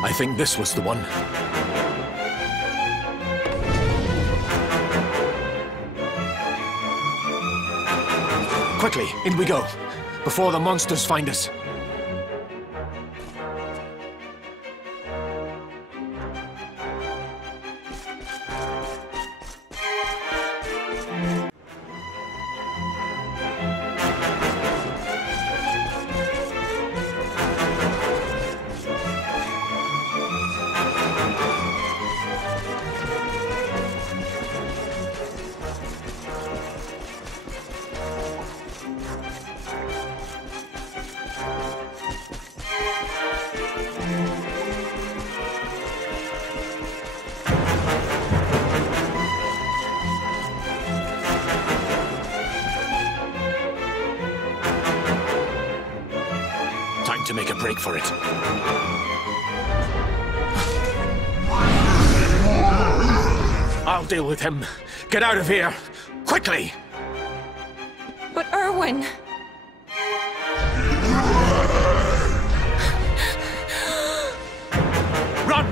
I think this was the one. Quickly, in we go, before the monsters find us. To make a break for it. I'll deal with him. Get out of here! Quickly! Arwen! Run!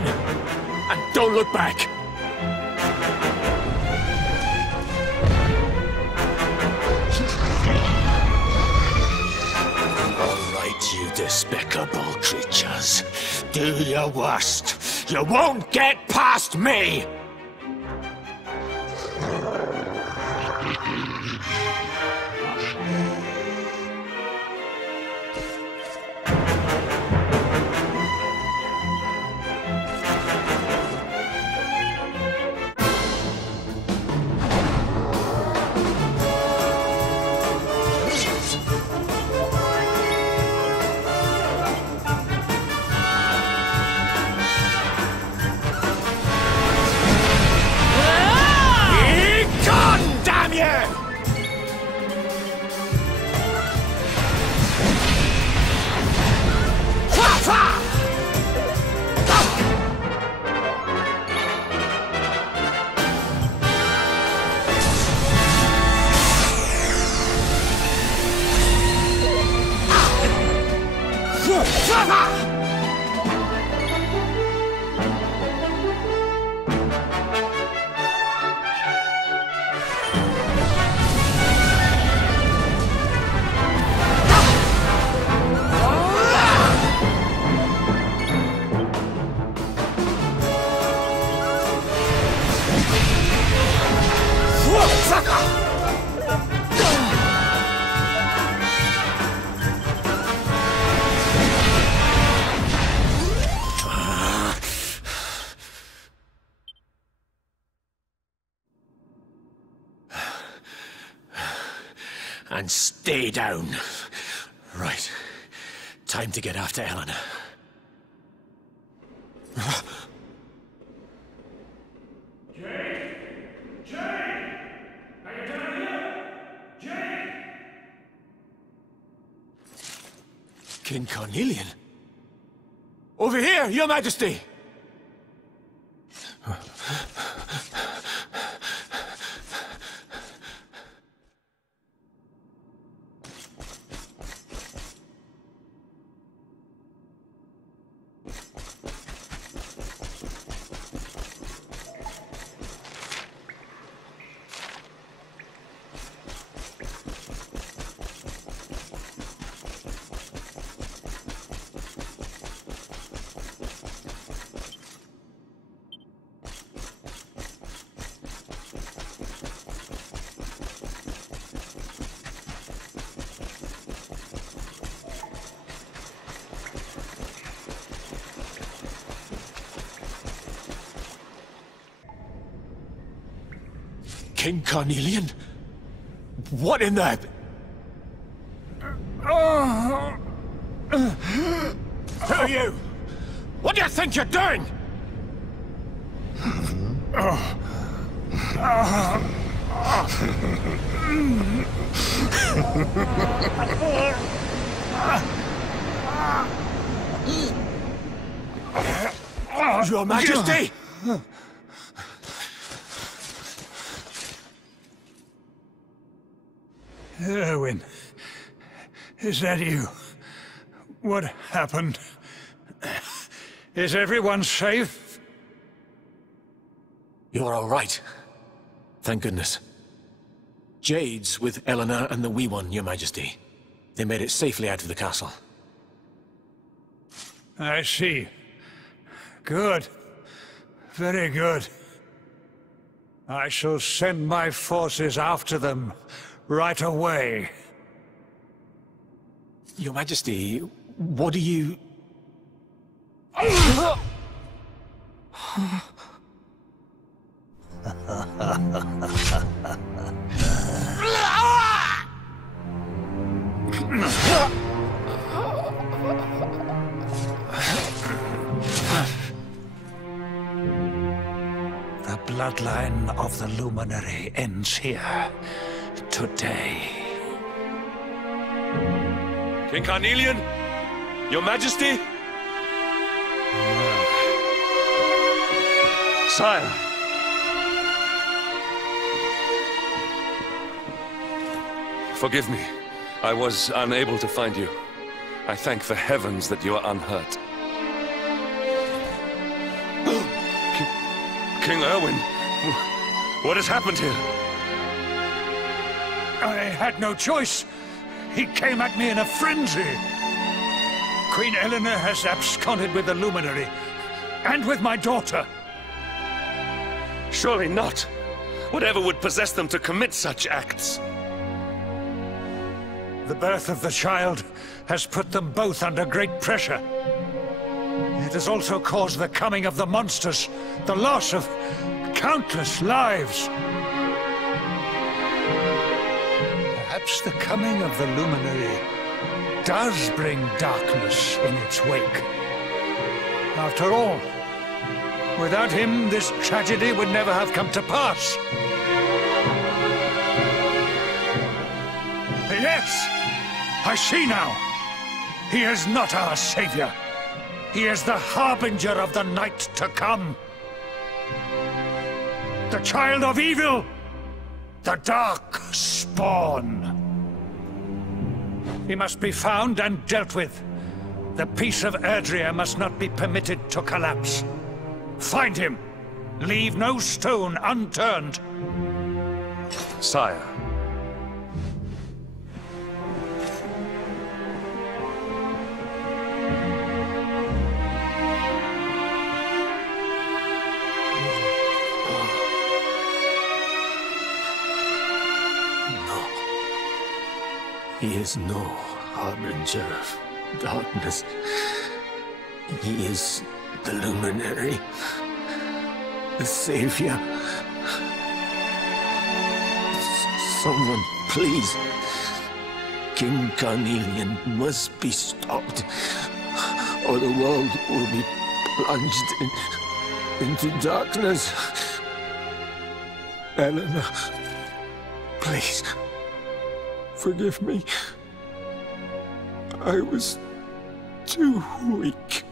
And don't look back! All right, you despicable creatures. Do your worst. You won't get past me! And stay down. Right. Time to get after Eleanor. Jade! Jade! Are you down here? Jade! King Carnelian? Over here, Your Majesty! King Carnelian? What in the... Who are you? What do you think you're doing? Your Majesty! Erwin, is that you? What happened? Is everyone safe? You're all right. Thank goodness. Jade's with Eleanor and the Wee One, Your Majesty. They made it safely out of the castle. I see. Good. Very good. I shall send my forces after them right away. Your Majesty, what do you... The bloodline of the Luminary ends here, today. King Carnelian? Your Majesty? Sire! Forgive me. I was unable to find you. I thank the heavens that you are unhurt. King Erwin, what has happened here? I had no choice. He came at me in a frenzy. Queen Eleanor has absconded with the Luminary, and with my daughter. Surely not. Whatever would possess them to commit such acts? The birth of the child has put them both under great pressure. It has also caused the coming of the monsters, the loss of countless lives. Perhaps the coming of the Luminary does bring darkness in its wake. After all, without him, this tragedy would never have come to pass. Yes! I see now! He is not our savior. He is the harbinger of the night to come. The child of evil! The dark spawn! He must be found and dealt with. The peace of Erdrea must not be permitted to collapse. Find him! Leave no stone unturned! Sire. He is no harbinger of darkness. He is the Luminary, the Savior. Someone, please. King Carnelian must be stopped, or the world will be plunged into darkness. Eleanor, please. Forgive me. I was too weak.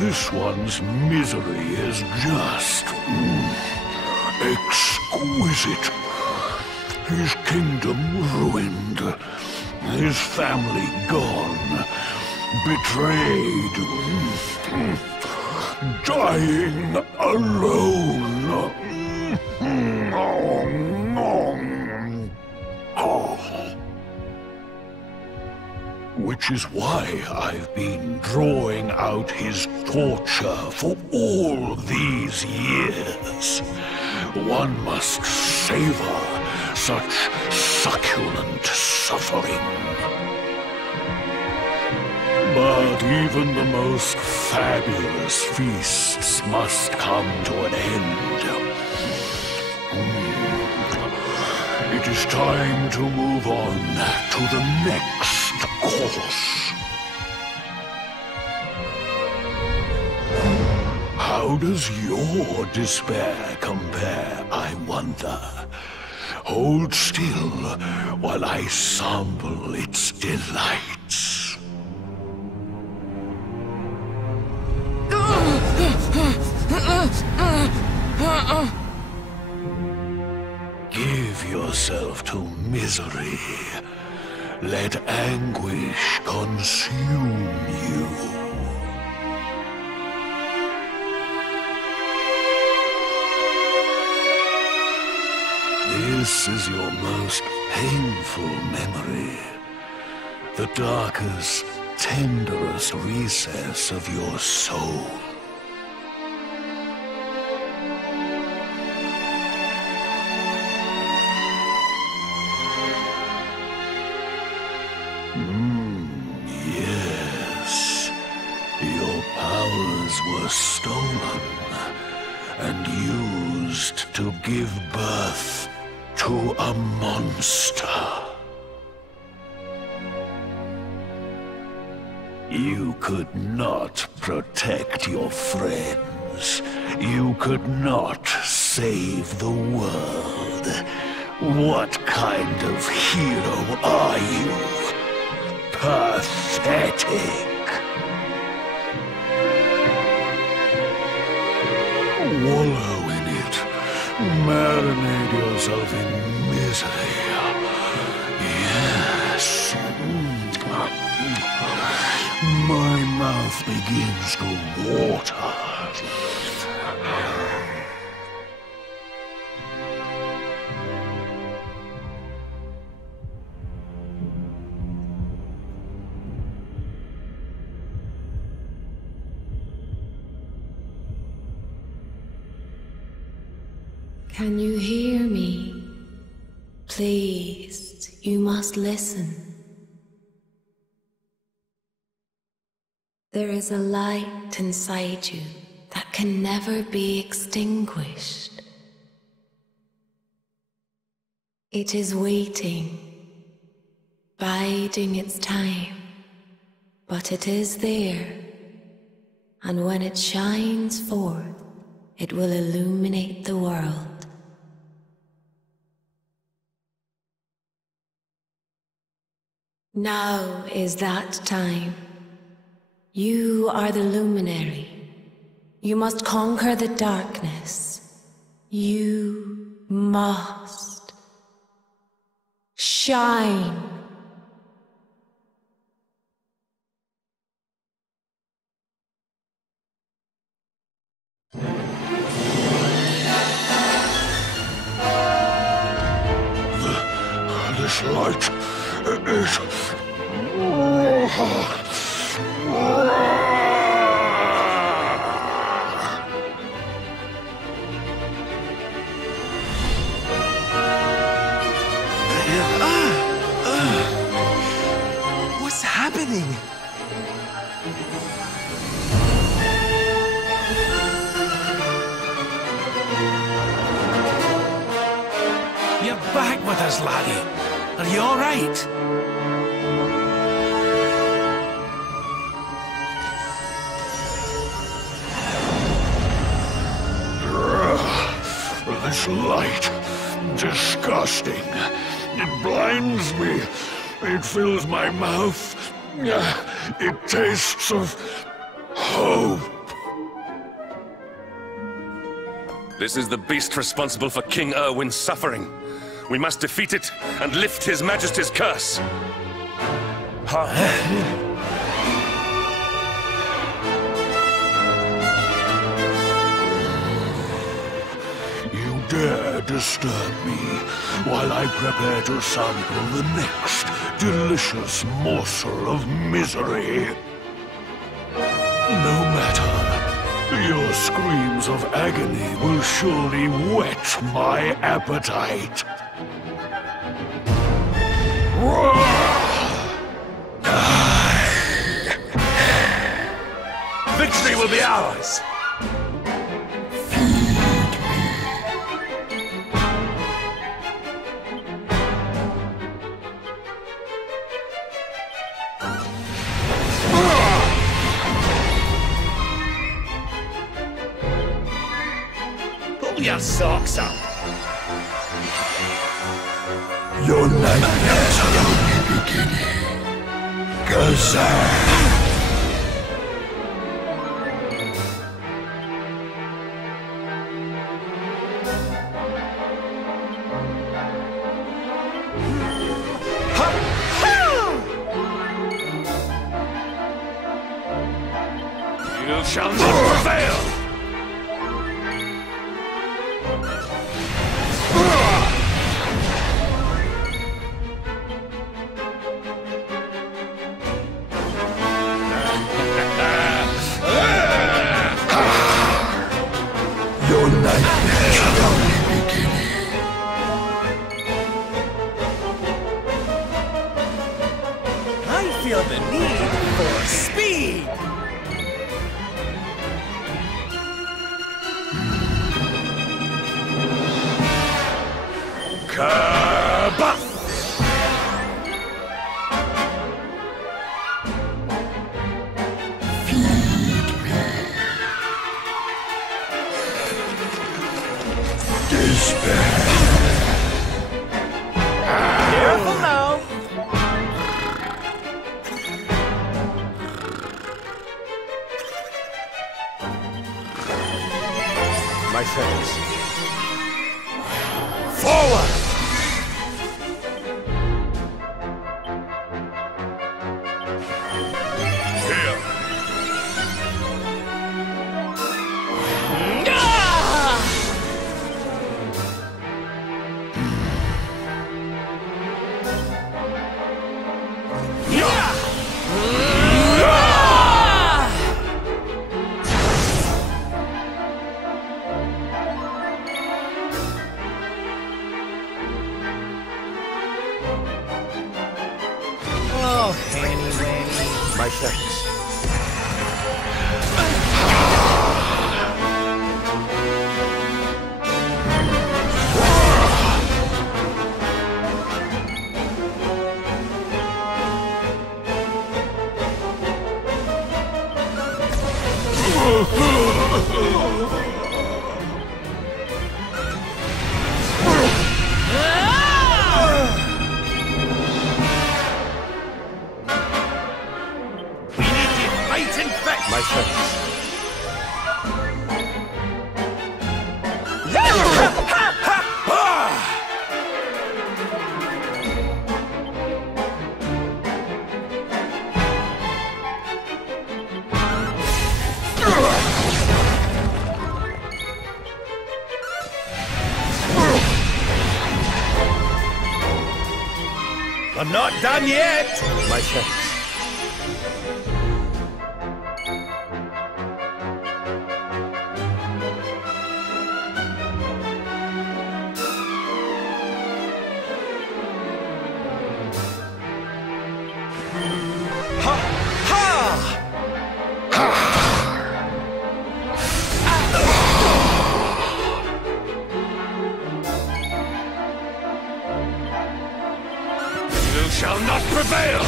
This one's misery is just exquisite. His kingdom ruined, his family gone, betrayed, dying alone. Which is why I've been drawing out his torture for all these years. One must savor such succulent suffering. But even the most fabulous feasts must come to an end. It is time to move on to the next course. How does your despair compare, I wonder? Hold still while I sample its delights. Give yourself to misery. Let anguish consume you. This is your most painful memory. The darkest, tenderest recess of your soul. Yes. Your powers were stolen and used to give birth to a monster. You could not protect your friends. You could not save the world. What kind of hero are you? Pathetic. Wallow in it. Marinate yourself in misery. Yes. My mouth begins to water. Can you hear me? Please, you must listen. There is a light inside you that can never be extinguished. It is waiting, biding its time, but it is there, and when it shines forth, it will illuminate the world. Now is that time. You are the luminary. You must conquer the darkness. You must shine. This light is... What's happening? You're back with us, laddie. Are you all right? This light, disgusting. It blinds me. It fills my mouth. It tastes of hope. This is the beast responsible for King Erwin's suffering. We must defeat it and lift His Majesty's curse. You dare disturb me while I prepare to sample the next delicious morsel of misery. No matter. Your screams of agony will surely whet my appetite. Victory will be ours! Pull your socks up! Your nightmares are only beginning. Gazan! shall not prevail! Your nightmares are only beginning. I feel the need for speed! Kabuff! Careful now! My friends. Forward! Here! Oh, Hanny Wanny. My friends. My friends. I'm not done yet! My friends. You shall not prevail!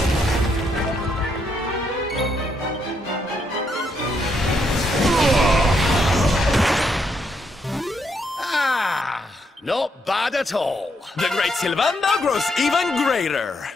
Not bad at all. The great Sylvander grows even greater.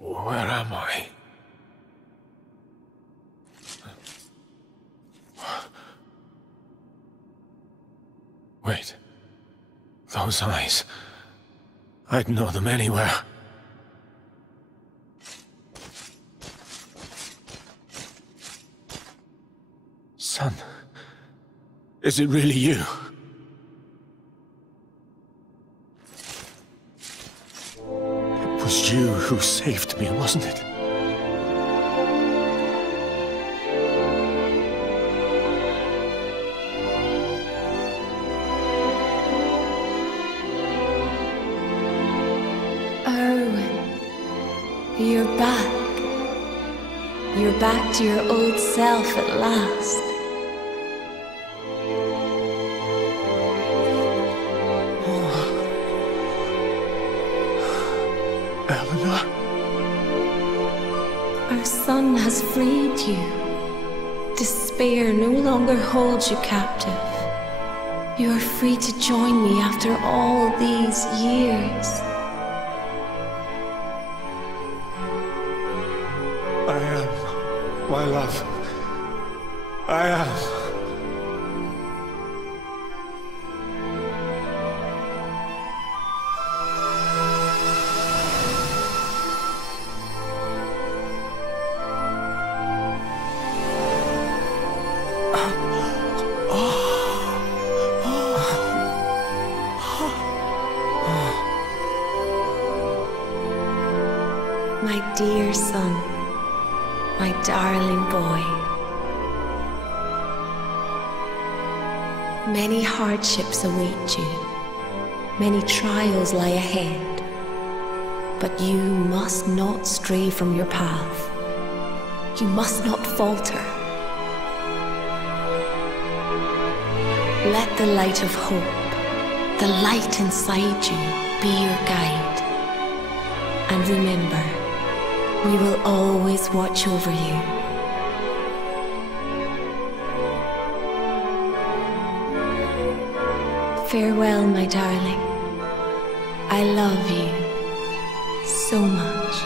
Where am I? Wait. Those eyes. I'd know them anywhere. Son, is it really you? It was you who saved me, wasn't it? You're back. You're back to your old self at last. Eleanor? son has freed you. Despair no longer holds you captive. You are free to join me after all these years. I am, my love. I am. My dear son, my darling boy. Many hardships await you, many trials lie ahead, but you must not stray from your path. You must not falter. Let the light of hope, the light inside you, be your guide. And remember, we will always watch over you. Farewell, my darling. I love you so much.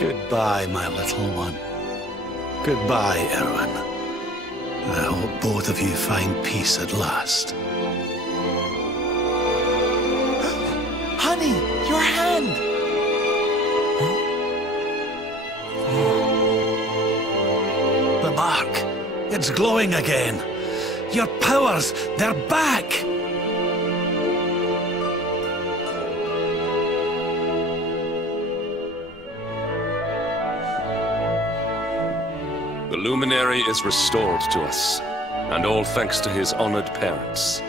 Goodbye, my little one. Goodbye, Erwin. I hope both of you find peace at last. Honey, your hand! The mark. It's glowing again. Your powers, they're back! The luminary is restored to us, and all thanks to his honored parents.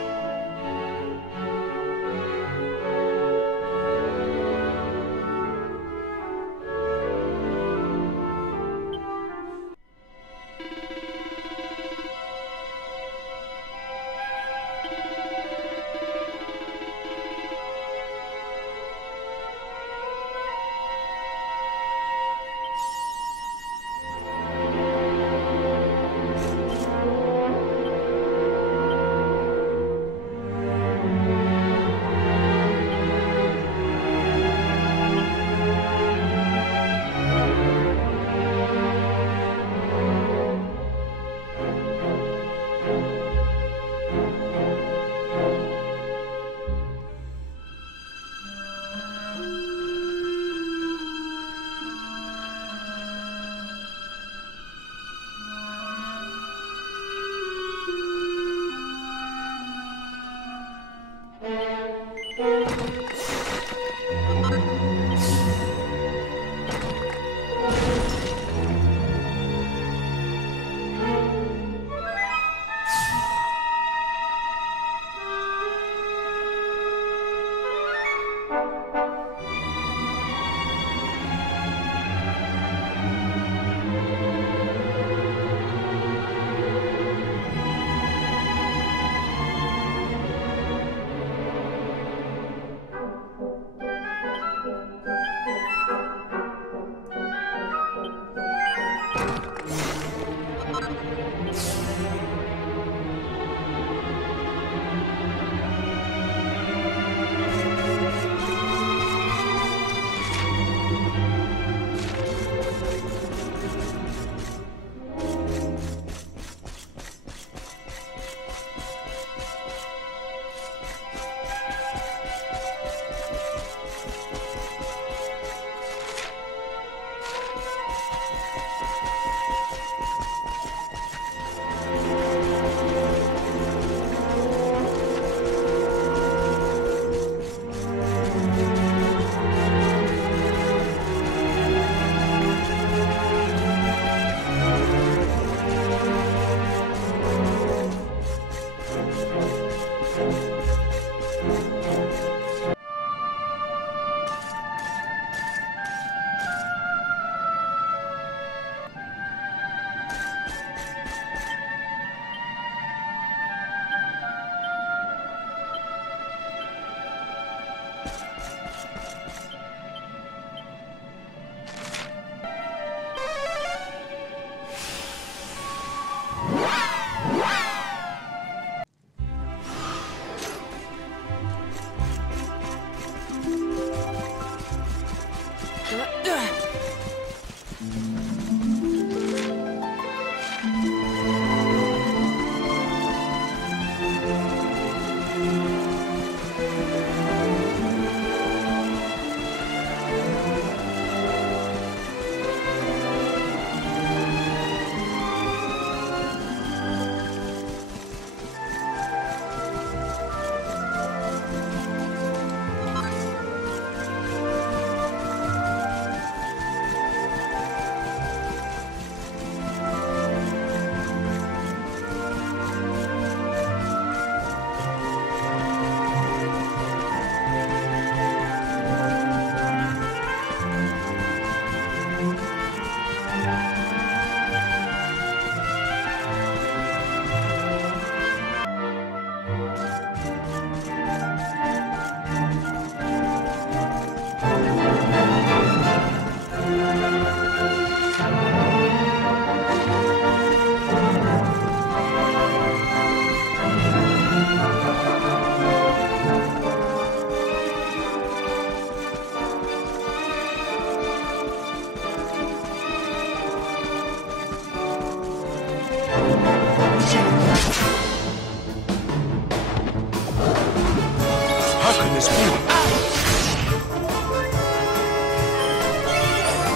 this view.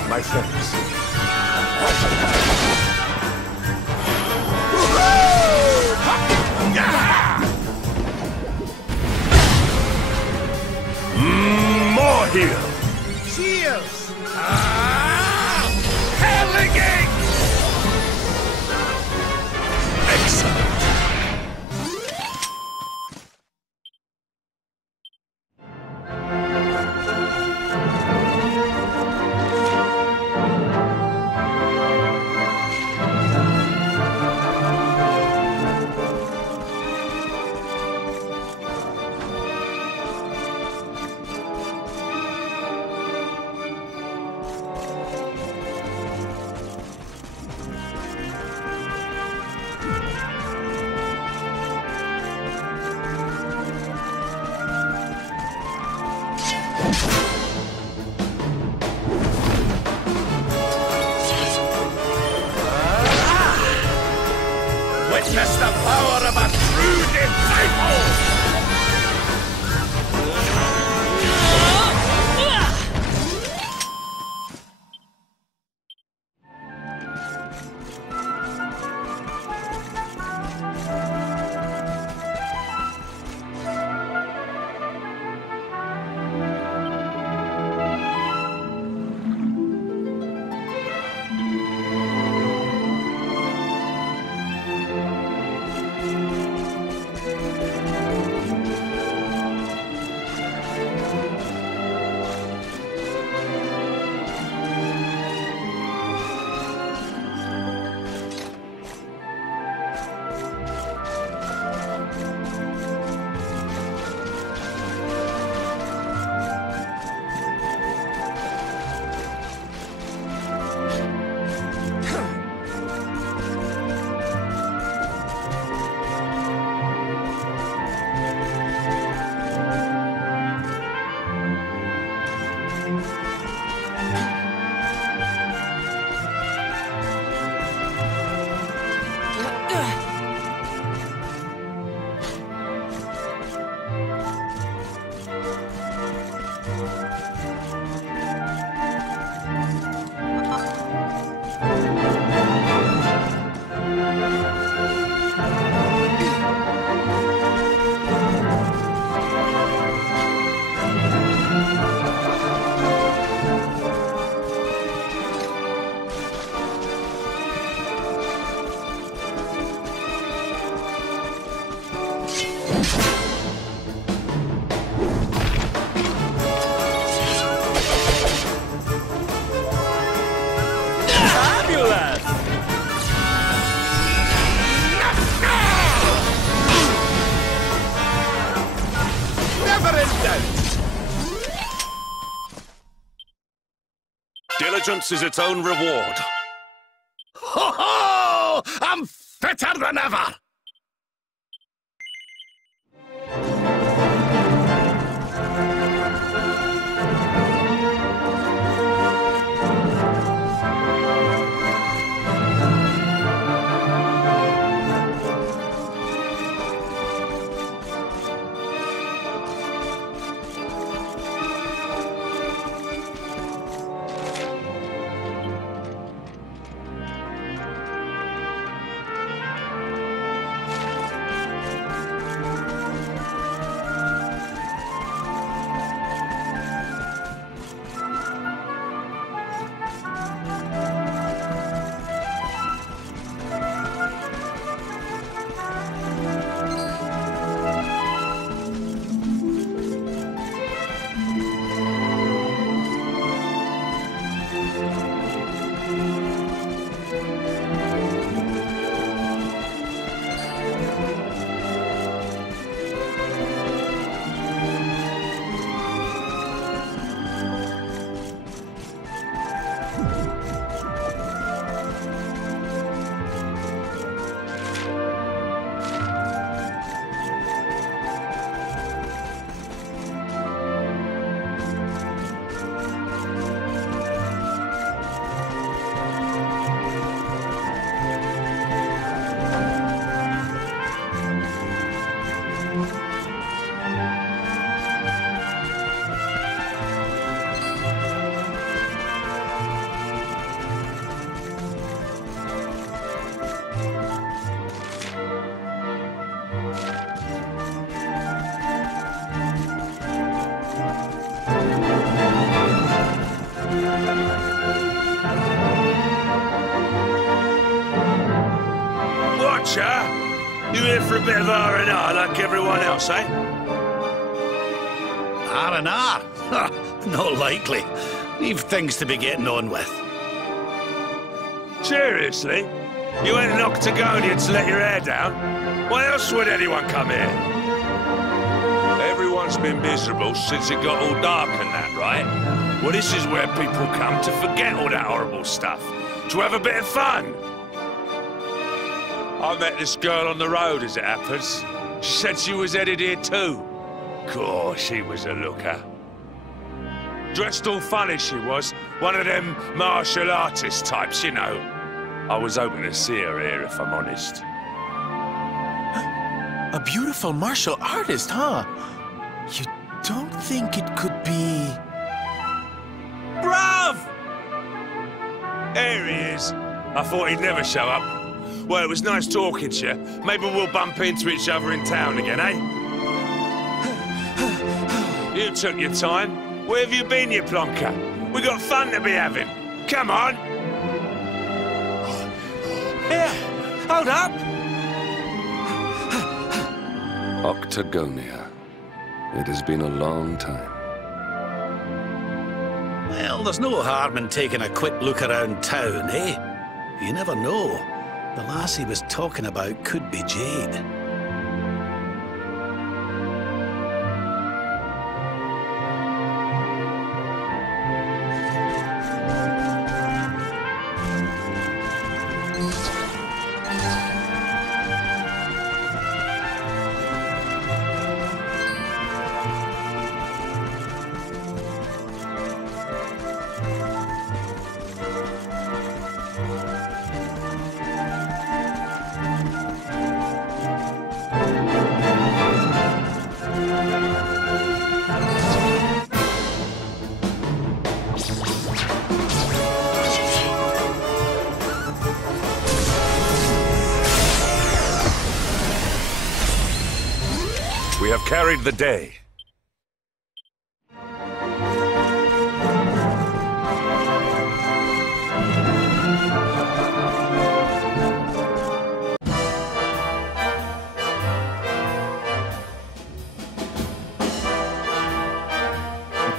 My friends. More here! Cheers! Hellinging! Excellent! Witness the power of a true disciple! Diligence is its own reward. Ho ho! I'm fitter than ever! here for a bit of R&R like everyone else, eh? R&R? Not likely. We've things to be getting on with. Seriously? You ain't an Octagonian to let your hair down? Why else would anyone come here? Everyone's been miserable since it got all dark and that, right? Well, this is where people come to forget all that horrible stuff. To have a bit of fun. I met this girl on the road, as it happens. She said she was headed here too. Course, she was a looker. Dressed all funny, she was. One of them martial artist types, you know. I was hoping to see her here, if I'm honest. A beautiful martial artist, huh? You don't think it could be... Bruv! There he is. I thought he'd never show up. Well, it was nice talking to you. Maybe we'll bump into each other in town again, eh? You took your time. Where have you been, you plonker? We got fun to be having. Come on! Here! Hold up! Octagonia. It has been a long time. Well, there's no harm in taking a quick look around town, eh? You never know. The lass he was talking about could be Jade. We have carried the day.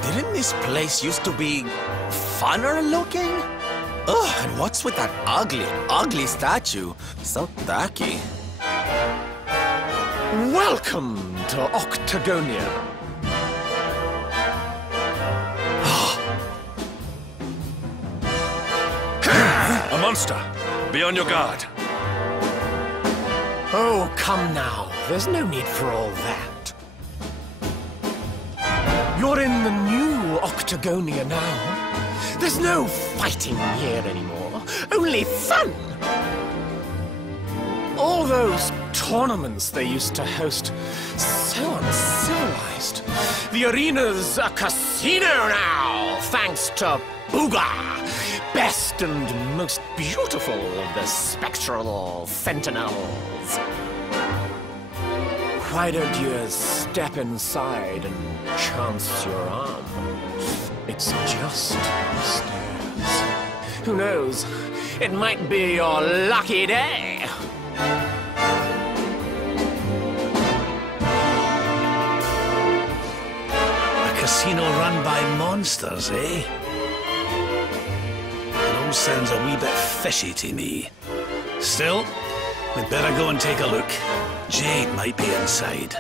Didn't this place used to be funner looking? Ugh, and what's with that ugly statue? So tacky. Welcome to Octagonia. A monster! Be on your guard. Oh, come now. There's no need for all that. You're in the new Octagonia now. There's no fighting here anymore. Only fun! All those tournaments they used to host, so uncivilized. The arena's a casino now, thanks to Booga, best and most beautiful of the spectral sentinels. Why don't you step inside and chance your arm? It's just upstairs. Who knows? It might be your lucky day. Casino run by monsters, eh? It all sounds a wee bit fishy to me. Still, we'd better go and take a look. Jade might be inside.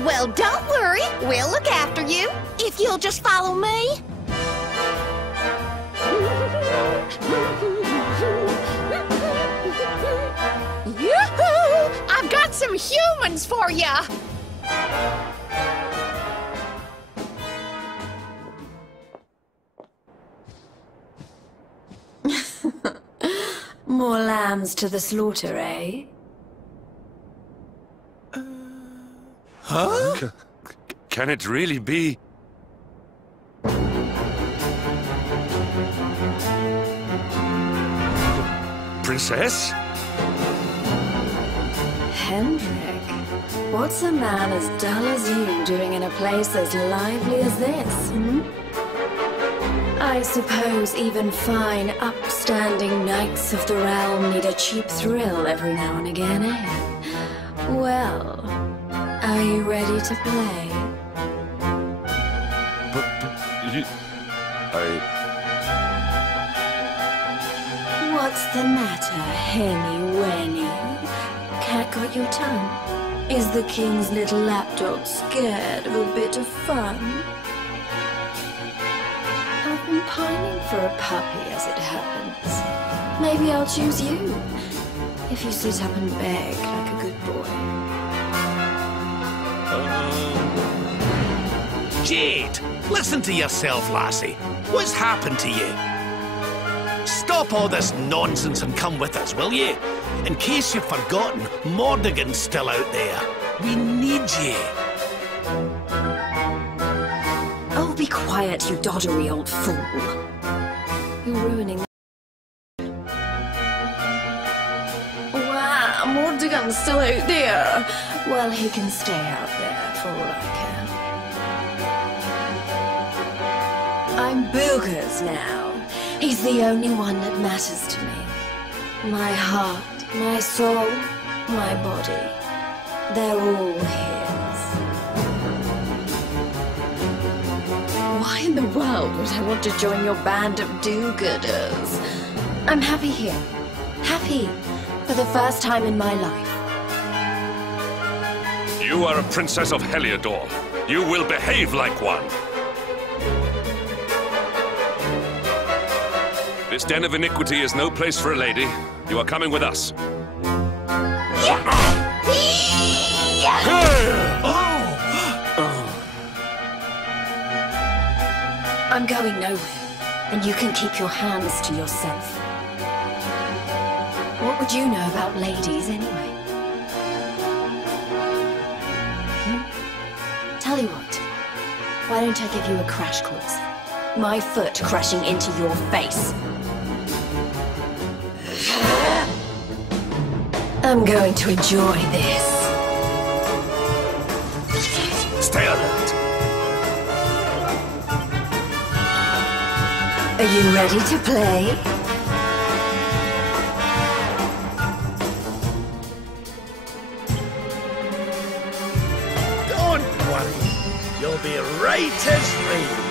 Oh, well, don't worry. We'll look after you. If you'll just follow me. Yoo-hoo! I've got some humans for ya! More lambs to the slaughter, eh? Huh? Can it really be? Princess? Hendrik, what's a man as dull as you doing in a place as lively as this, hmm? I suppose even fine, upstanding knights of the realm need a cheap thrill every now and again, eh? Well, are you ready to play? But you... What's the matter, Henny-Wenny? Cat got your tongue? Is the king's little lapdog scared of a bit of fun? I've been pining for a puppy, as it happens. Maybe I'll choose you, if you sit up and beg like a good boy. Jade, listen to yourself, lassie. What's happened to you? Stop all this nonsense and come with us, will you? In case you've forgotten, Mordigan's still out there. We need you. Oh, be quiet, you doddery old fool. You're ruining... Wow, Mordigan's still out there. Well, he can stay out there for all I can. I'm Booga's now. He's the only one that matters to me. My heart, my soul, my body. They're all his. Why in the world would I want to join your band of do-gooders? I'm happy here. Happy for the first time in my life. You are a princess of Heliodor. You will behave like one. This den of iniquity is no place for a lady. You are coming with us. I'm going nowhere, and you can keep your hands to yourself. What would you know about ladies, anyway? Tell you what, why don't I give you a crash course? My foot crashing into your face. I'm going to enjoy this. Stay alert. Are you ready to play? Don't worry. You'll be right as rain.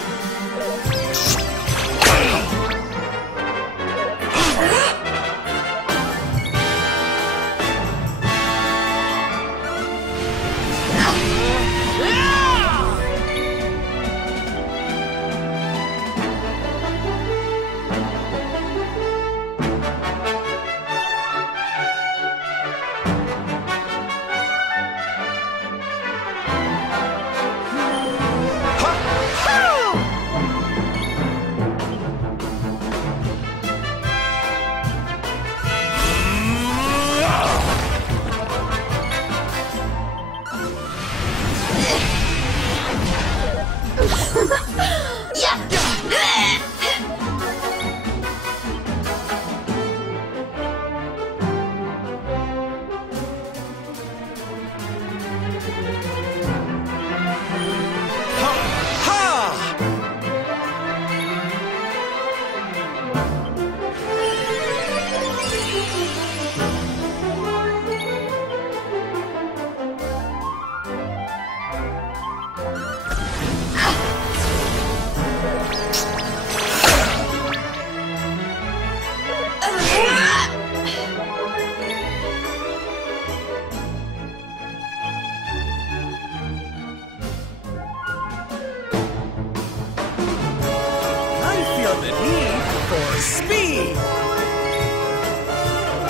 for speed!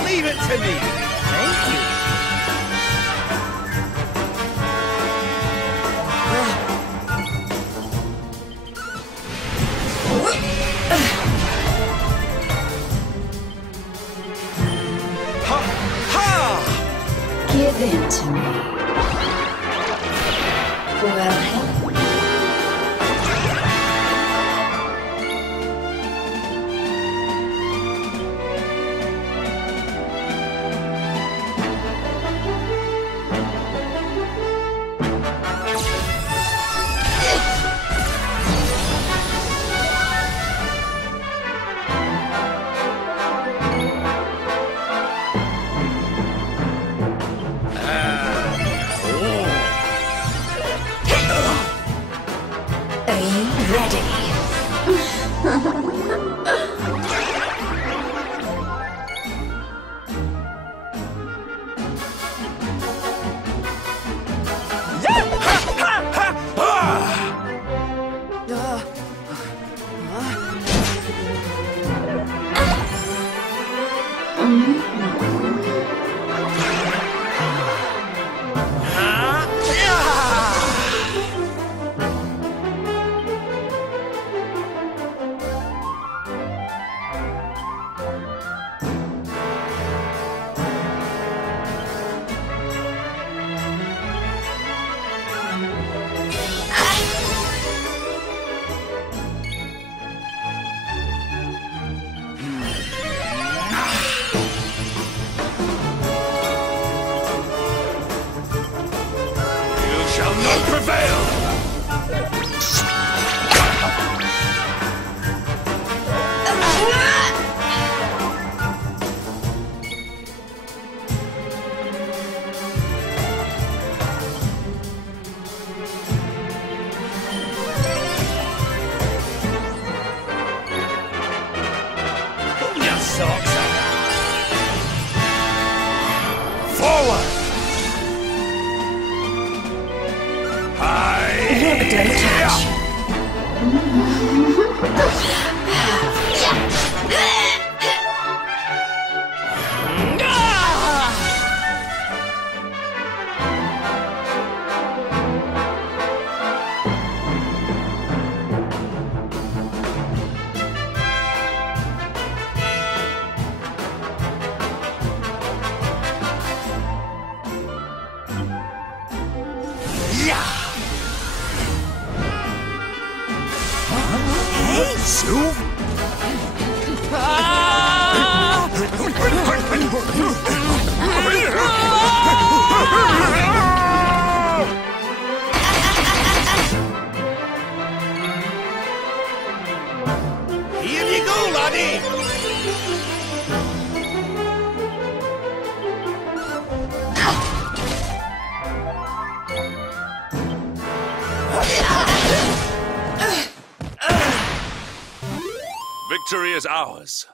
Leave it to me! Thank you! Give in to me. Well, Victory is ours.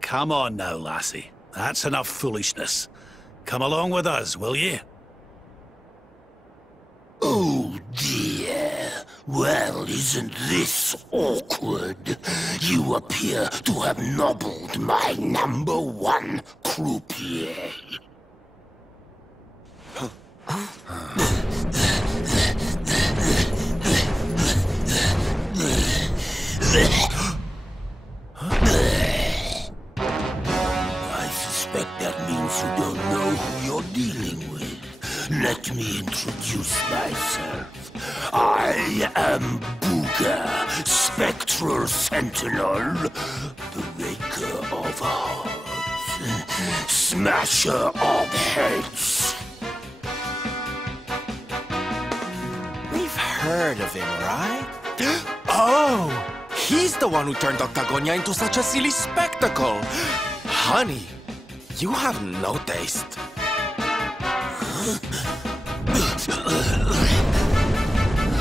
Come on now, lassie. That's enough foolishness. Come along with us, will ye? Oh dear. Well, isn't this awkward? You appear to have nobbled my #1 croupier. I suspect that means you don't know who you're dealing with. Let me introduce myself. I am Booga, Spectral Sentinel, the Maker of Hearts, Smasher of Heads. We've heard of him, right? Oh! He's the one who turned Octagonia into such a silly spectacle! Honey, you have no taste.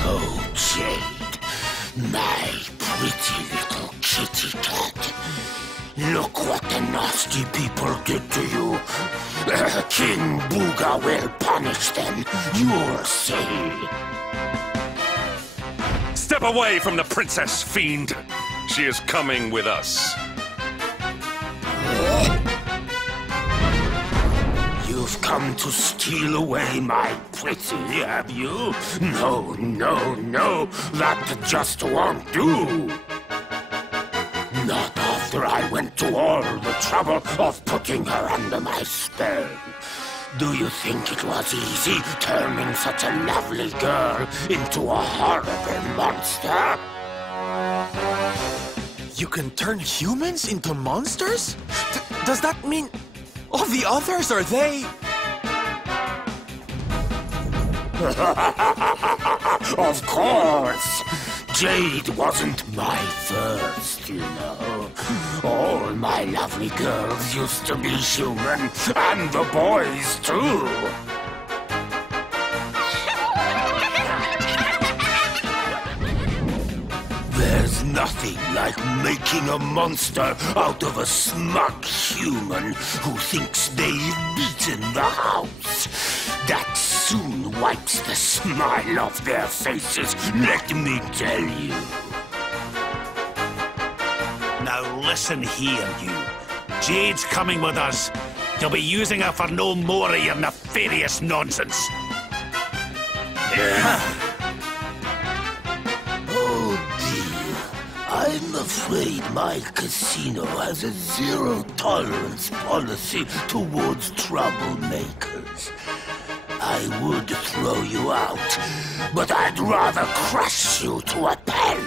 Oh, Jade, my pretty little kitty cat. Look what the nasty people did to you. King Booga will punish them. You'll see. Step away from the princess, fiend. She is coming with us. You've come to steal away my pretty, have you? No, no, no. That just won't do. Not after I went to all the trouble of putting her under my spell. Do you think it was easy turning such a lovely girl into a horrible monster? You can turn humans into monsters? Does that mean all the others are they? Of course! Jade wasn't my first, you know. All my lovely girls used to be human, and the boys too. There's nothing like making a monster out of a smug human who thinks they've beaten the house. That soon wipes the smile off their faces, let me tell you. Now listen here, you. Jade's coming with us. You'll be using her for no more of your nefarious nonsense. Oh dear, I'm afraid my casino has a zero-tolerance policy towards troublemakers. I would throw you out, but I'd rather crush you to a pulp.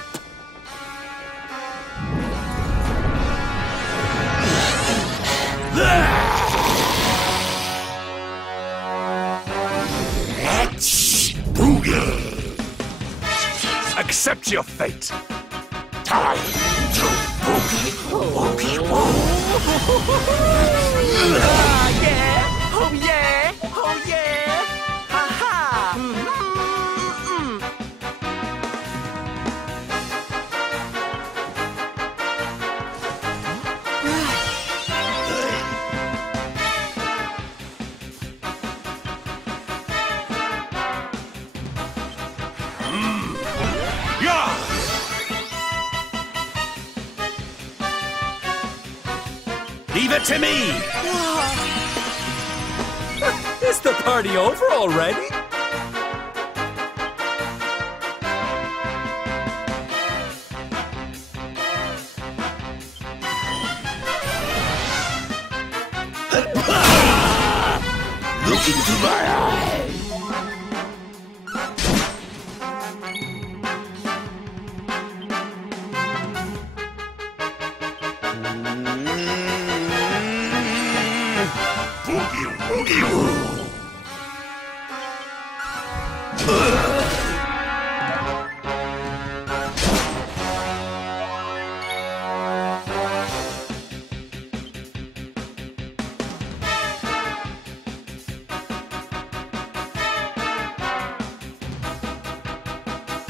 Let's Booga! Accept your fate. Time to boogie, boogie, Yeah! Oh yeah! Oh yeah! Ha-ha! Leave it to me! Is the party over already? Look into my eyes. Boogie, boogie, woo.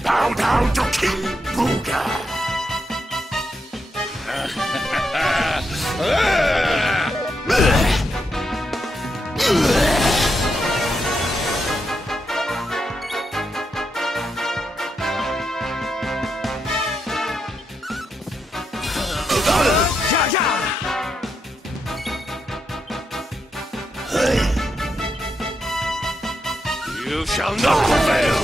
Bow down to King Booga. You shall not prevail!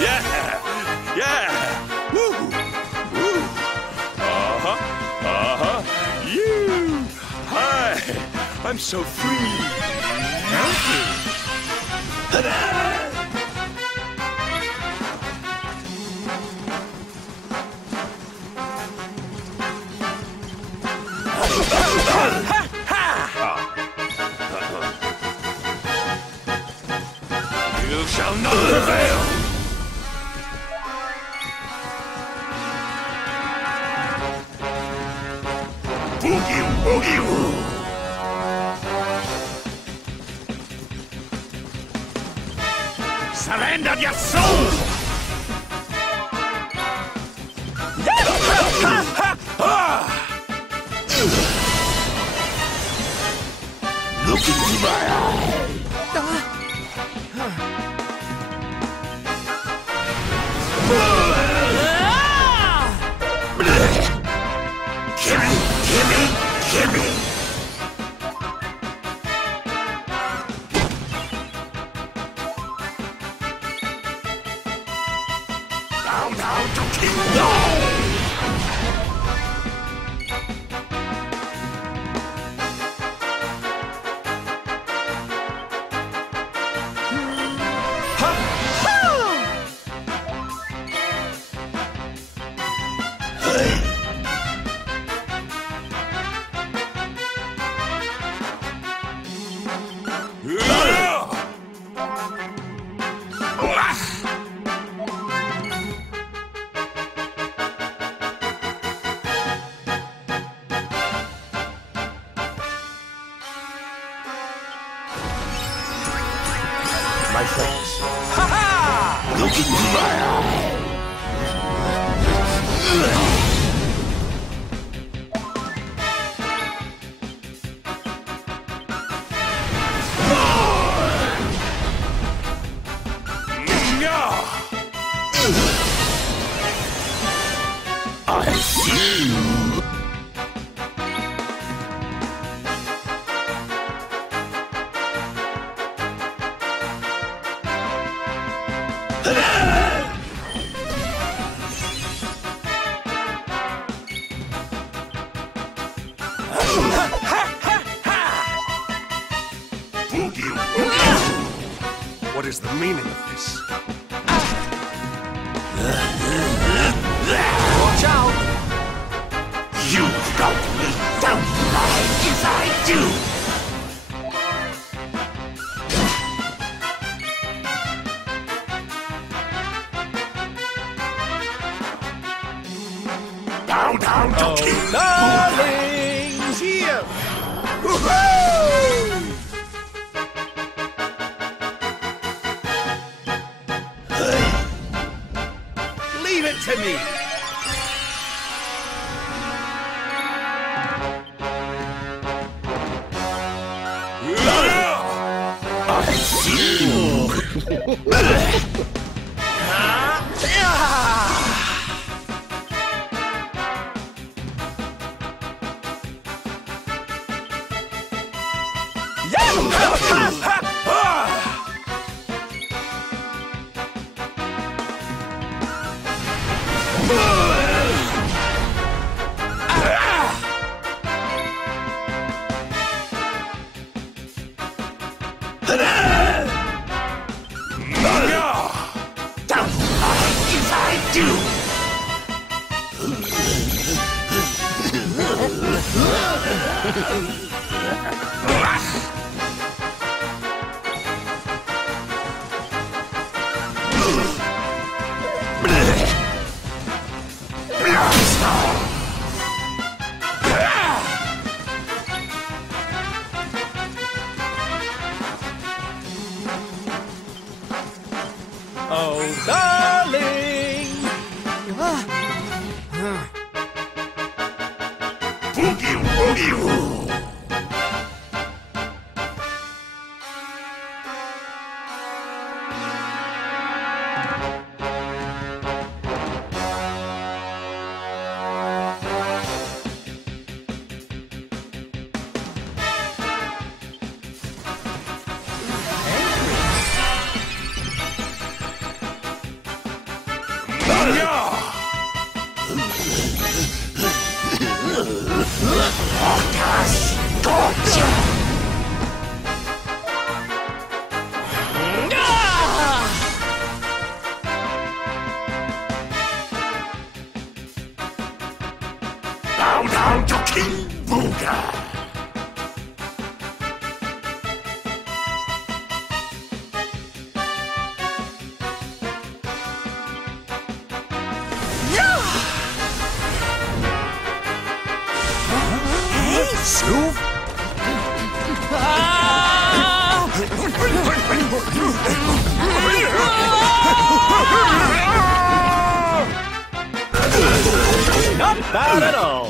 Yeah! Yeah! Woo! Woo! Uh-huh! Uh-huh! You! Hi! I'm so free! You shall not prevail! Boogie, boogie, woo. Surrender your soul! into my eye! Gimme! Down to kill! My friends. Ha-ha! Look into my eye! I see you! What is the meaning of this? Watch out! You've got me, don't mind if I do! Down to kill! Darlings, here! Leave it to me! I see you! Oh, darling! Boogie woogie woo! Down to King Booga! Sylve? Not bad at all.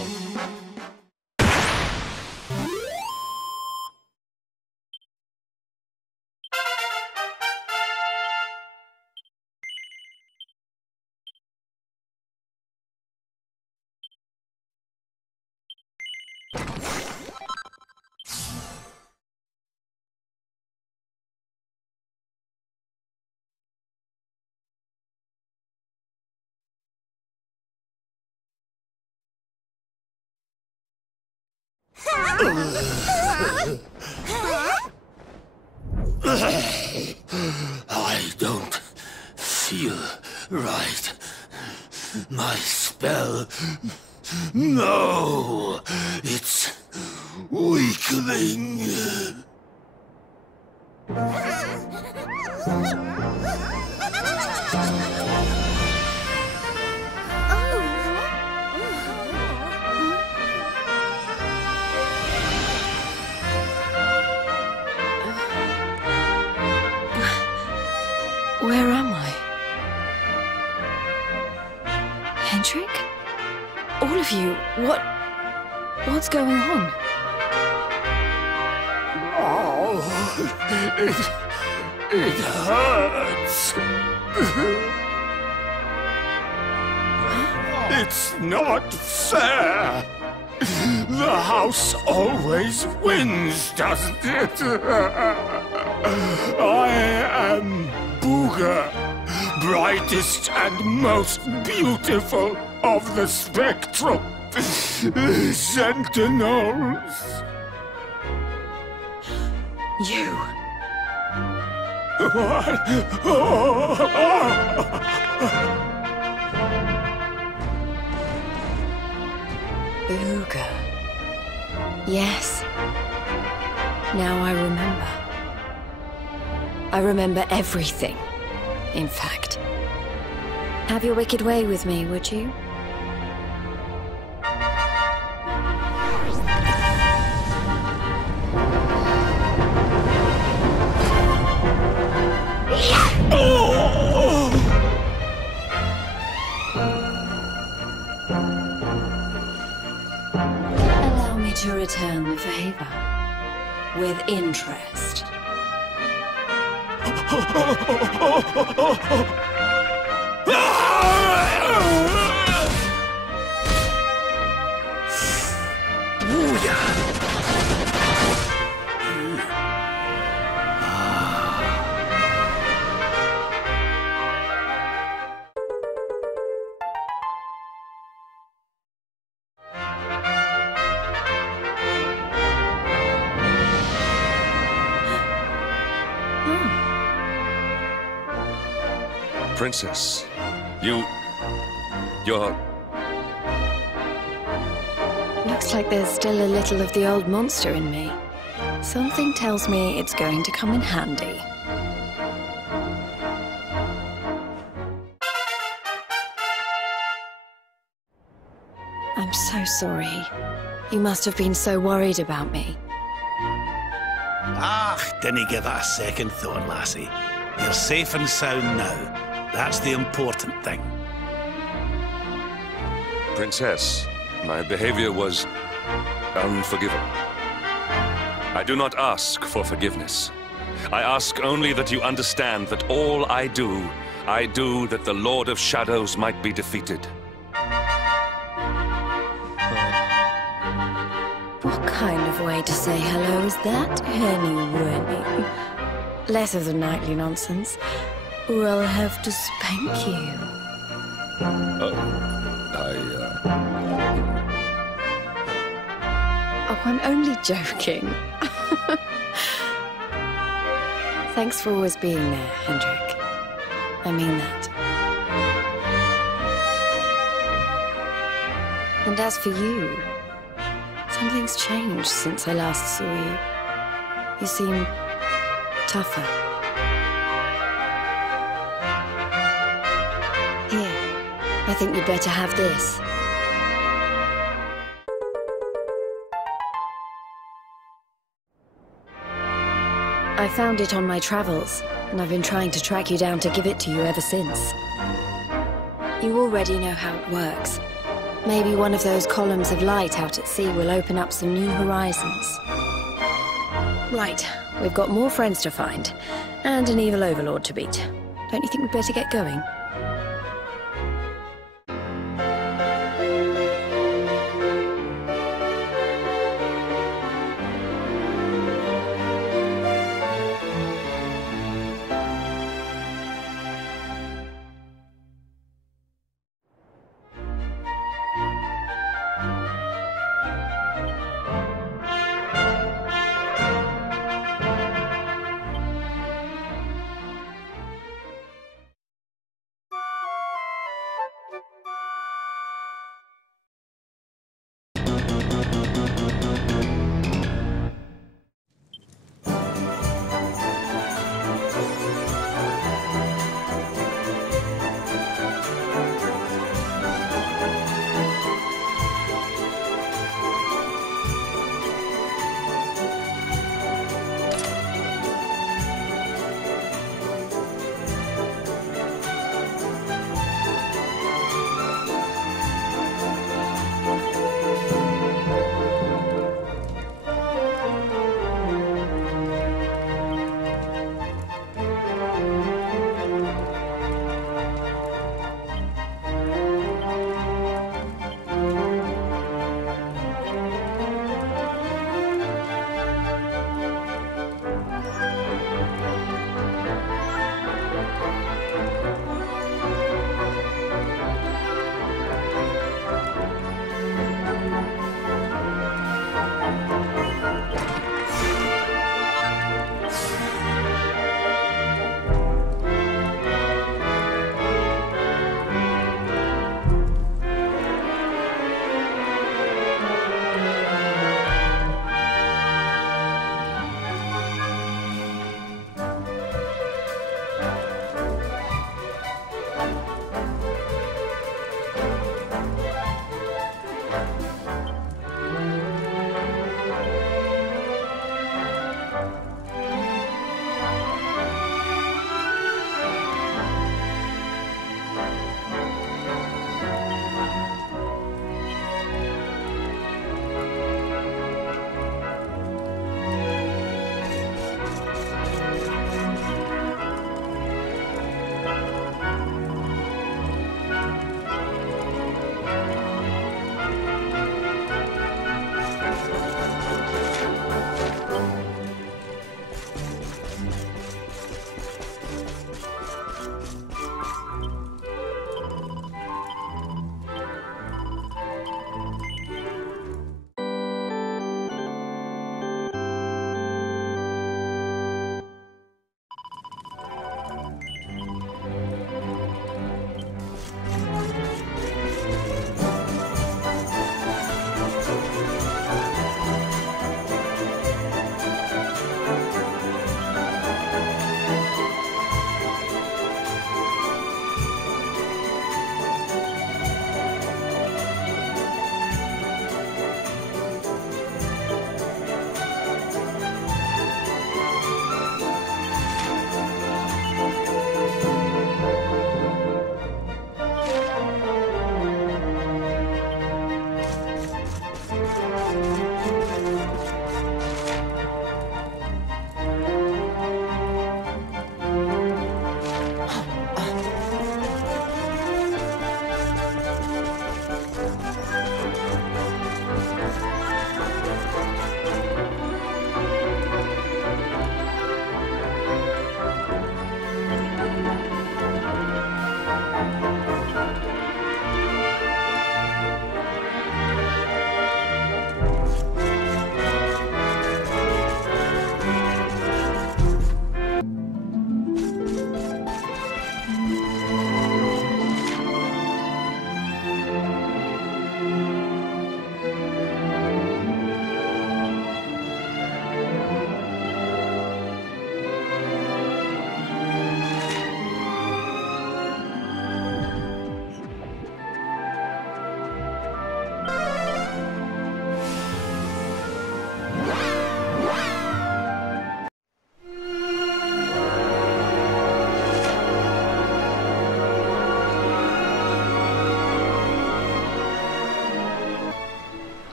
I don't feel right. My spell... No! It's weakening. Where am I? Hendrik? All of you, what's going on? Oh, it hurts. It's not fair. The house always wins, doesn't it? I am Booga, brightest and most beautiful of the spectral sentinels. You? What? Booga. Yes. Now I remember. I remember everything, in fact. Have your wicked way with me, would you? Allow me to return the favor with interest. Princess, you're... Looks like there's still a little of the old monster in me. Something tells me it's going to come in handy. I'm so sorry. You must have been so worried about me. Ah, dinna give it a second thought, lassie. You're safe and sound now. That's the important thing. Princess, my behavior was unforgivable. I do not ask for forgiveness. I ask only that you understand that all I do that the Lord of Shadows might be defeated. What kind of way to say hello is that, anyway? Less of the nightly nonsense, or I'll have to spank you. Oh, I'm only joking. Thanks for always being there, Hendrik. I mean that. And as for you, something's changed since I last saw you. You seem tougher. Here, I think you'd better have this. I found it on my travels, and I've been trying to track you down to give it to you ever since. You already know how it works. Maybe one of those columns of light out at sea will open up some new horizons. Right, we've got more friends to find, and an evil overlord to beat. Don't you think we'd better get going?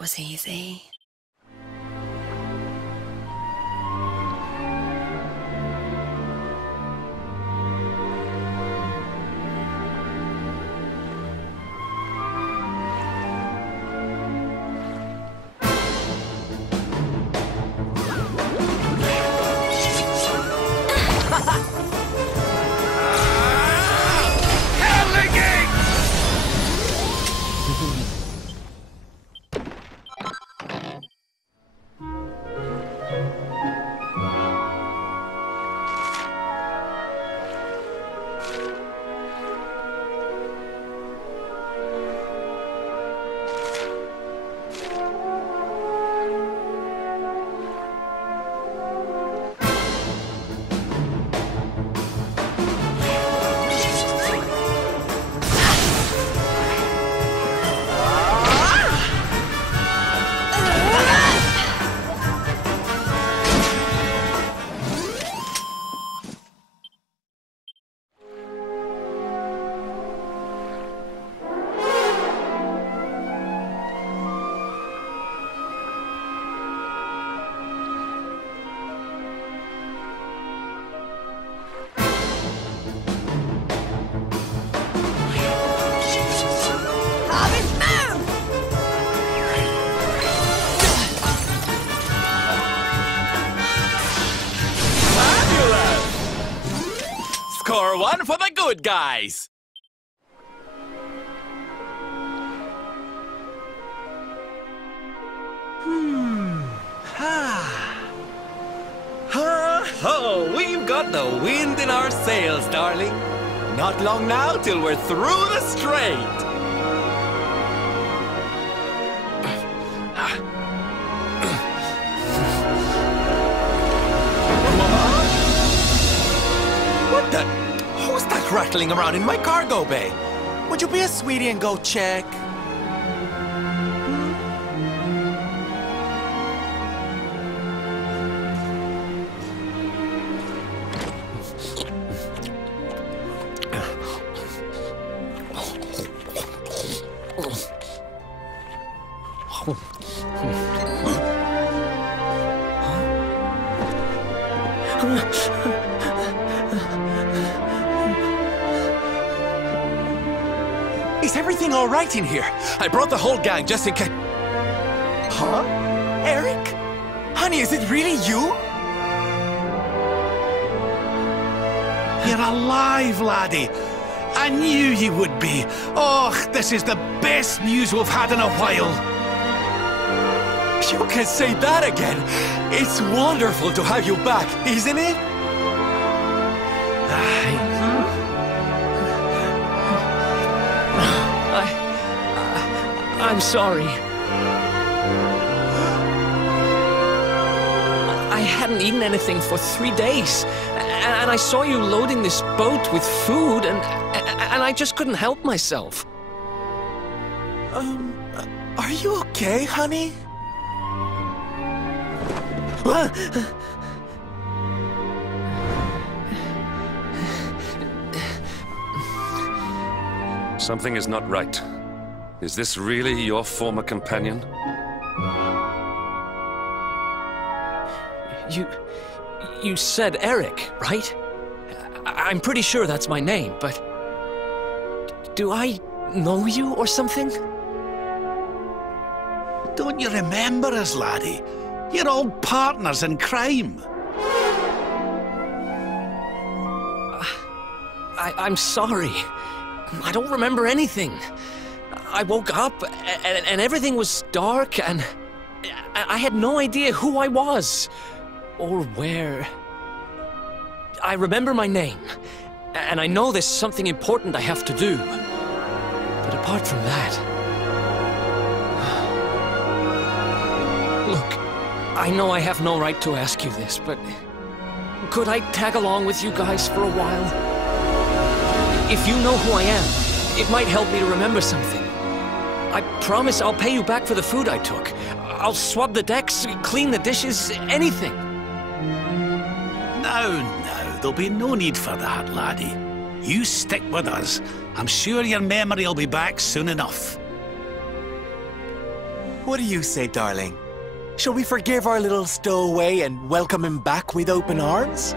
was easy. Score one for the good guys! Ho! We've got the wind in our sails, darling. Not long now till we're through the strait. What the? Who's that rattling around in my cargo bay? Would you be a sweetie and go check? Is everything all right in here? I brought the whole gang just in case. Huh? Erik? Honey, is it really you? You're alive, laddie. I knew you would be. Oh, this is the best news we've had in a while. You can say that again. It's wonderful to have you back, isn't it? I'm sorry. I hadn't eaten anything for 3 days, and I saw you loading this boat with food, and I just couldn't help myself. Are you okay, honey? Something is not right. Is this really your former companion? You said Erik, right? I'm pretty sure that's my name, but... do I know you or something? Don't you remember us, laddie? You're all partners in crime. I'm sorry. I don't remember anything. I woke up and everything was dark and I had no idea who I was or where. I remember my name and I know there's something important I have to do. But apart from that... Look, I know I have no right to ask you this, but could I tag along with you guys for a while? If you know who I am, it might help me to remember something. I promise I'll pay you back for the food I took. I'll swab the decks, clean the dishes, anything. No, there'll be no need for that, laddie. You stick with us. I'm sure your memory will be back soon enough. What do you say, darling? Shall we forgive our little stowaway and welcome him back with open arms?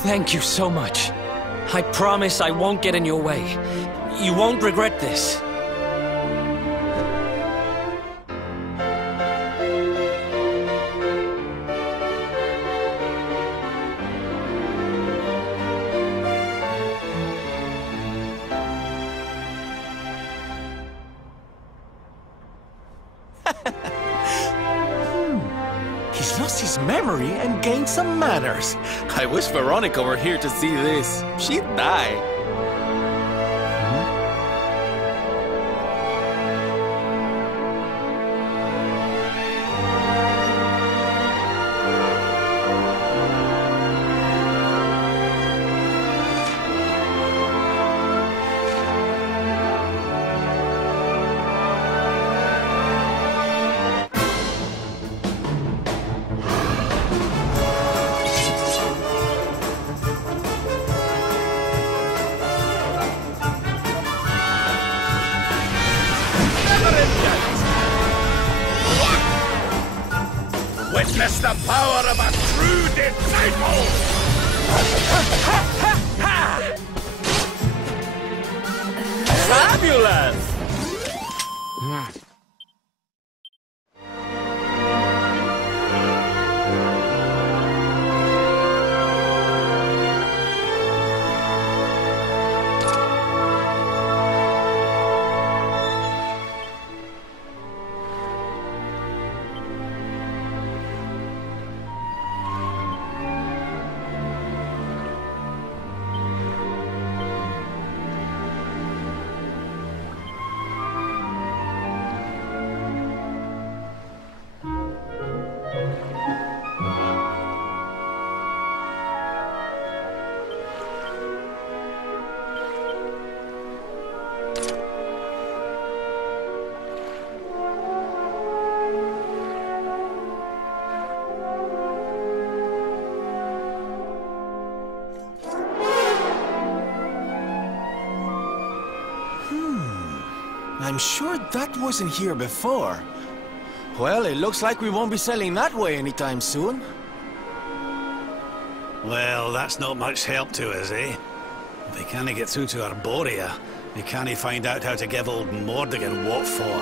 Thank you so much. I promise I won't get in your way. You won't regret this. He's lost his memory and gained some manners. I wish Veronica were here to see this. She'd die. Witness the power of a true disciple! Fabulous! I'm sure that wasn't here before. Well, it looks like we won't be sailing that way anytime soon. Well, that's not much help to us, eh? If they can't get through to Arborea, they can't find out how to give old Mordigan what for.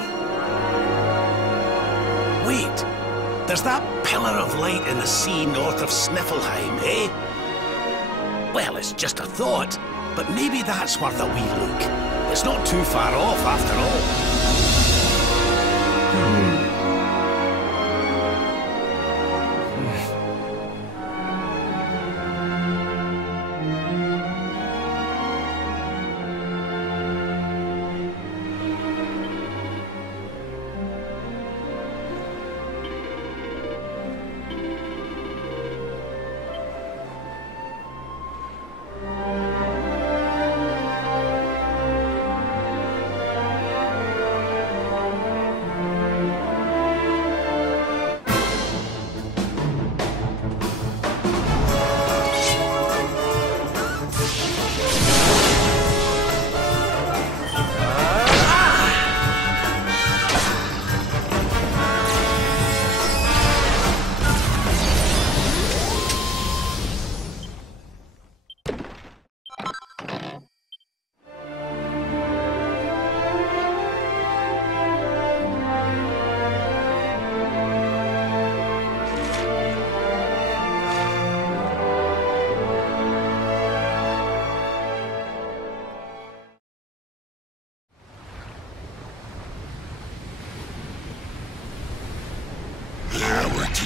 Wait! There's that pillar of light in the sea north of Sniffelheim, eh? Well, it's just a thought, but maybe that's worth a wee look. It's not too far off, after all.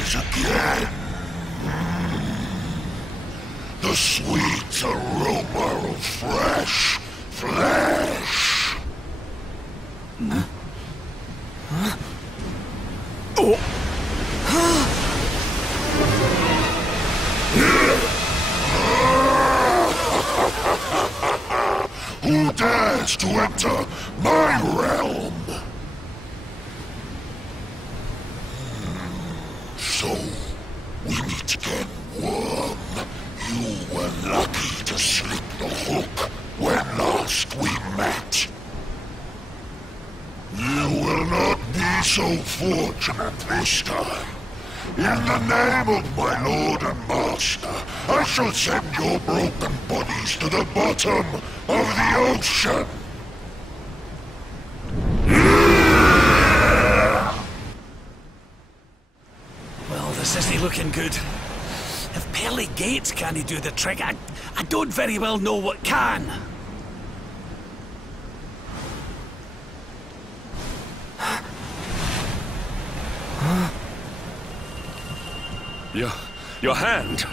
Again. The sweet aroma of fresh flesh. Who dares to enter my realm? So, we meet again, worm. You were lucky to slip the hook when last we met. You will so fortunate this time. In the name of my lord and master, I shall send your broken bodies to the bottom of the ocean. Well, this isn't looking good. If pearly gates can't do the trick, I don't very well know what can. Your hand!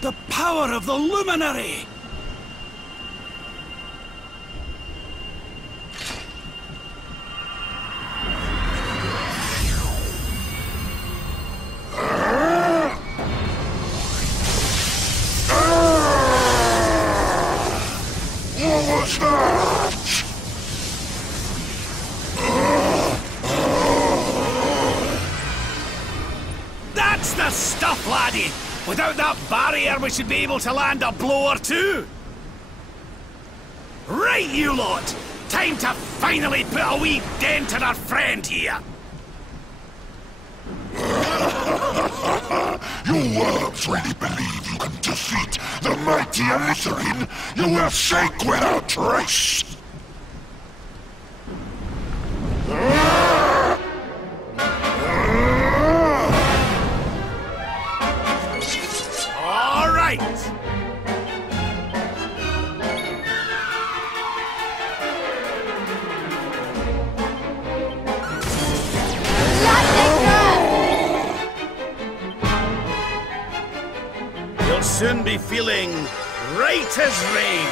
The power of the luminary! What was that? That's the stuff, laddie! Without that barrier, we should be able to land a blow or two! Right, you lot! Time to finally put a wee dent in our friend here! You worms really believe you can defeat the mighty Alizarin? You will sink without trace! All right! You'll soon be feeling right as rain.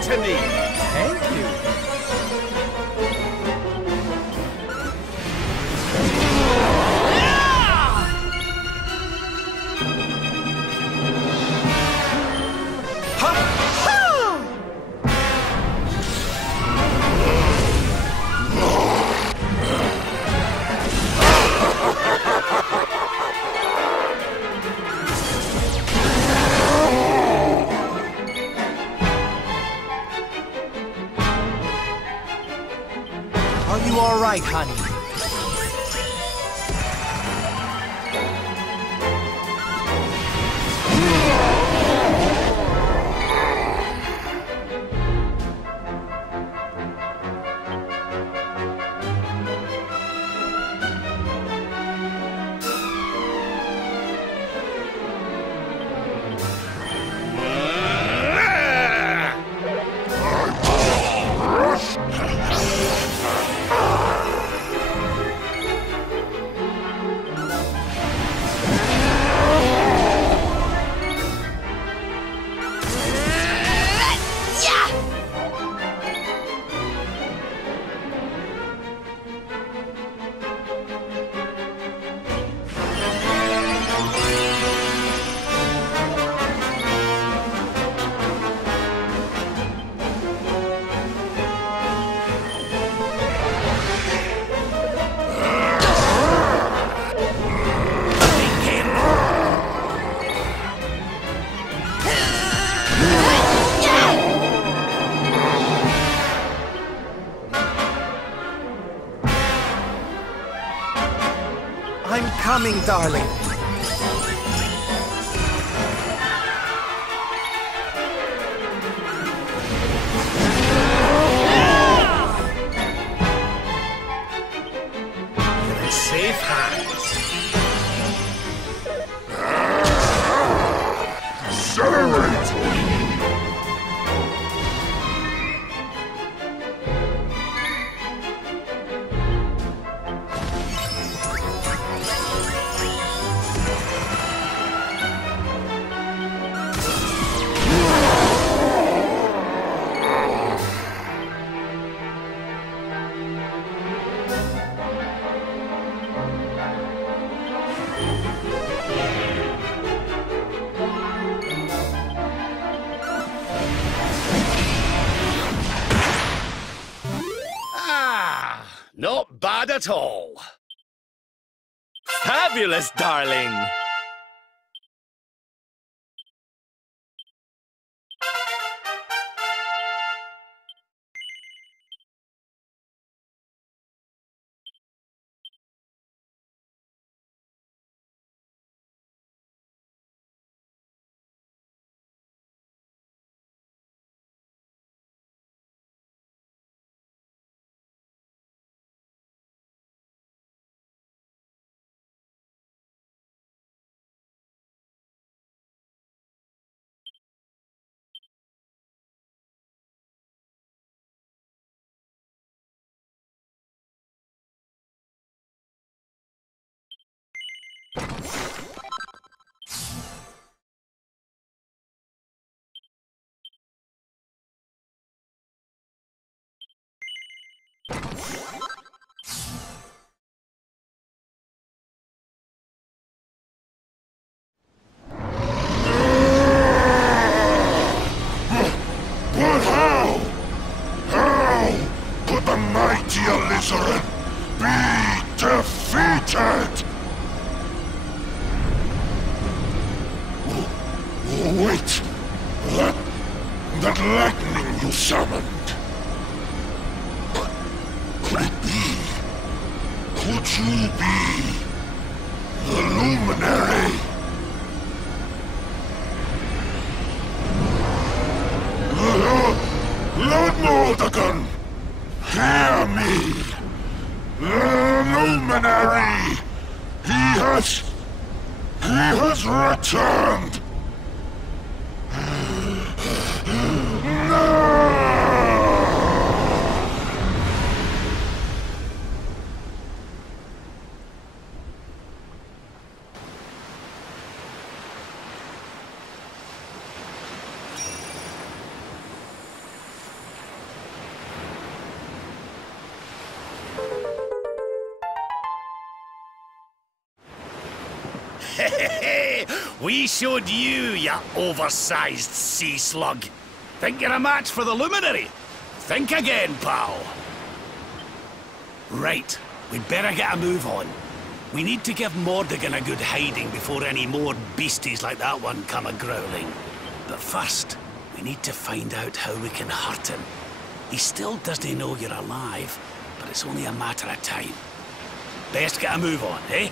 To me. Thank you. Are you all right, honey? I'm coming, darling. You're in safe hands. Not bad at all. Fabulous, darling! But how? How could the mighty Alizarin be defeated? Wait! That lightning you summoned. Could it be? Could you be the Luminary? Lord Mordegon, hear me! The Luminary! He has returned! No! We showed you, ya oversized sea slug. Think you're a match for the Luminary? Think again, pal. Right, we'd better get a move on. We need to give Mordegon a good hiding before any more beasties like that one come a-growling. But first, we need to find out how we can hurt him. He still doesn't know you're alive, but it's only a matter of time. Best get a move on, eh?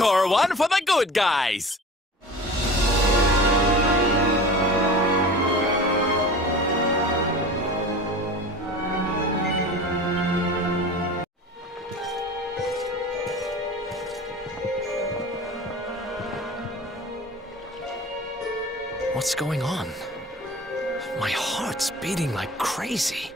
Score one for the good guys! What's going on? My heart's beating like crazy.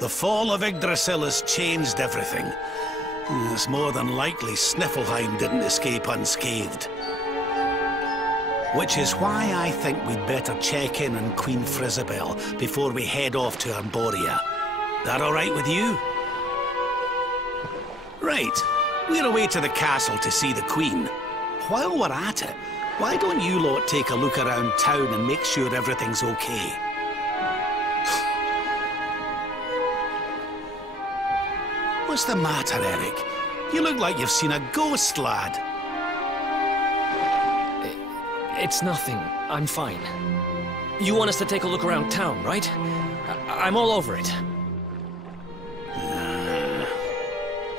The fall of Yggdrasil has changed everything. It's more than likely Sniffleheim didn't escape unscathed. Which is why I think we'd better check in on Queen Frizabel before we head off to Arborea. That all right with you? Right. We're away to the castle to see the Queen. While we're at it, Why don't you lot take a look around town and make sure everything's okay? What's the matter, Erik? You look like you've seen a ghost, lad. It's nothing. I'm fine. You want us to take a look around town, right? I'm all over it.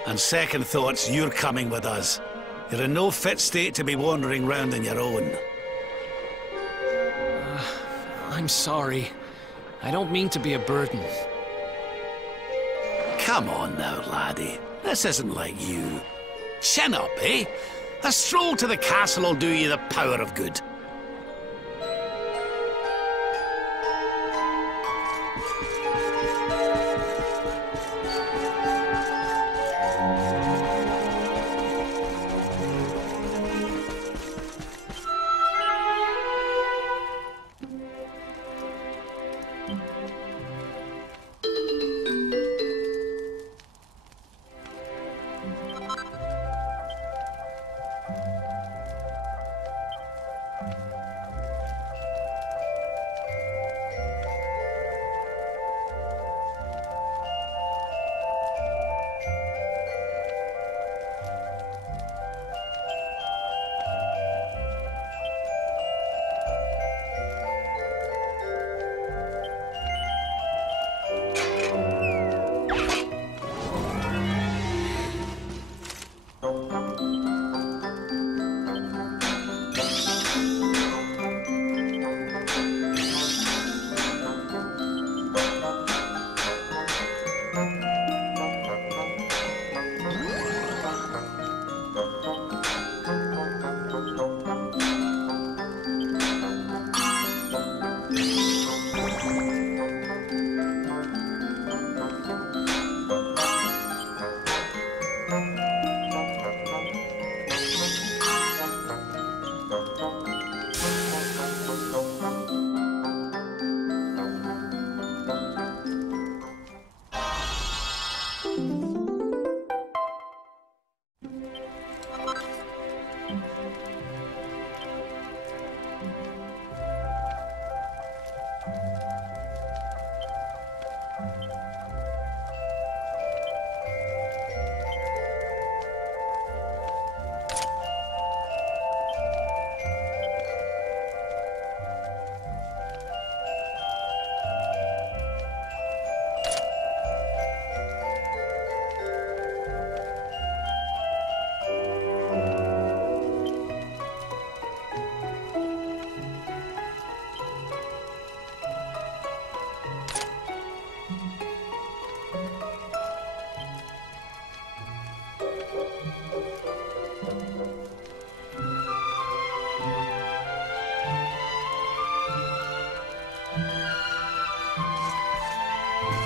On second thoughts, you're coming with us. You're in no fit state to be wandering round on your own. I'm sorry. I don't mean to be a burden. Come on now, laddie. This isn't like you. Chin up, eh? A stroll to the castle will do you the power of good.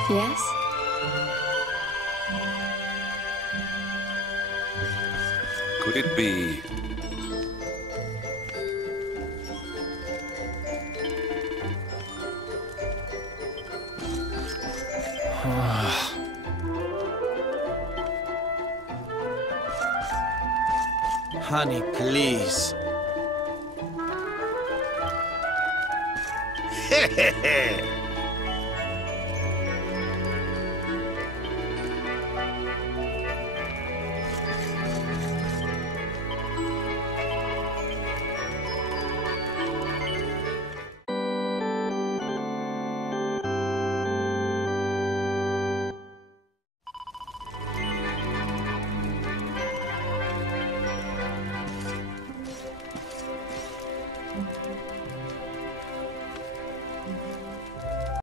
Yes? Could it be... Honey, please. Hehehe.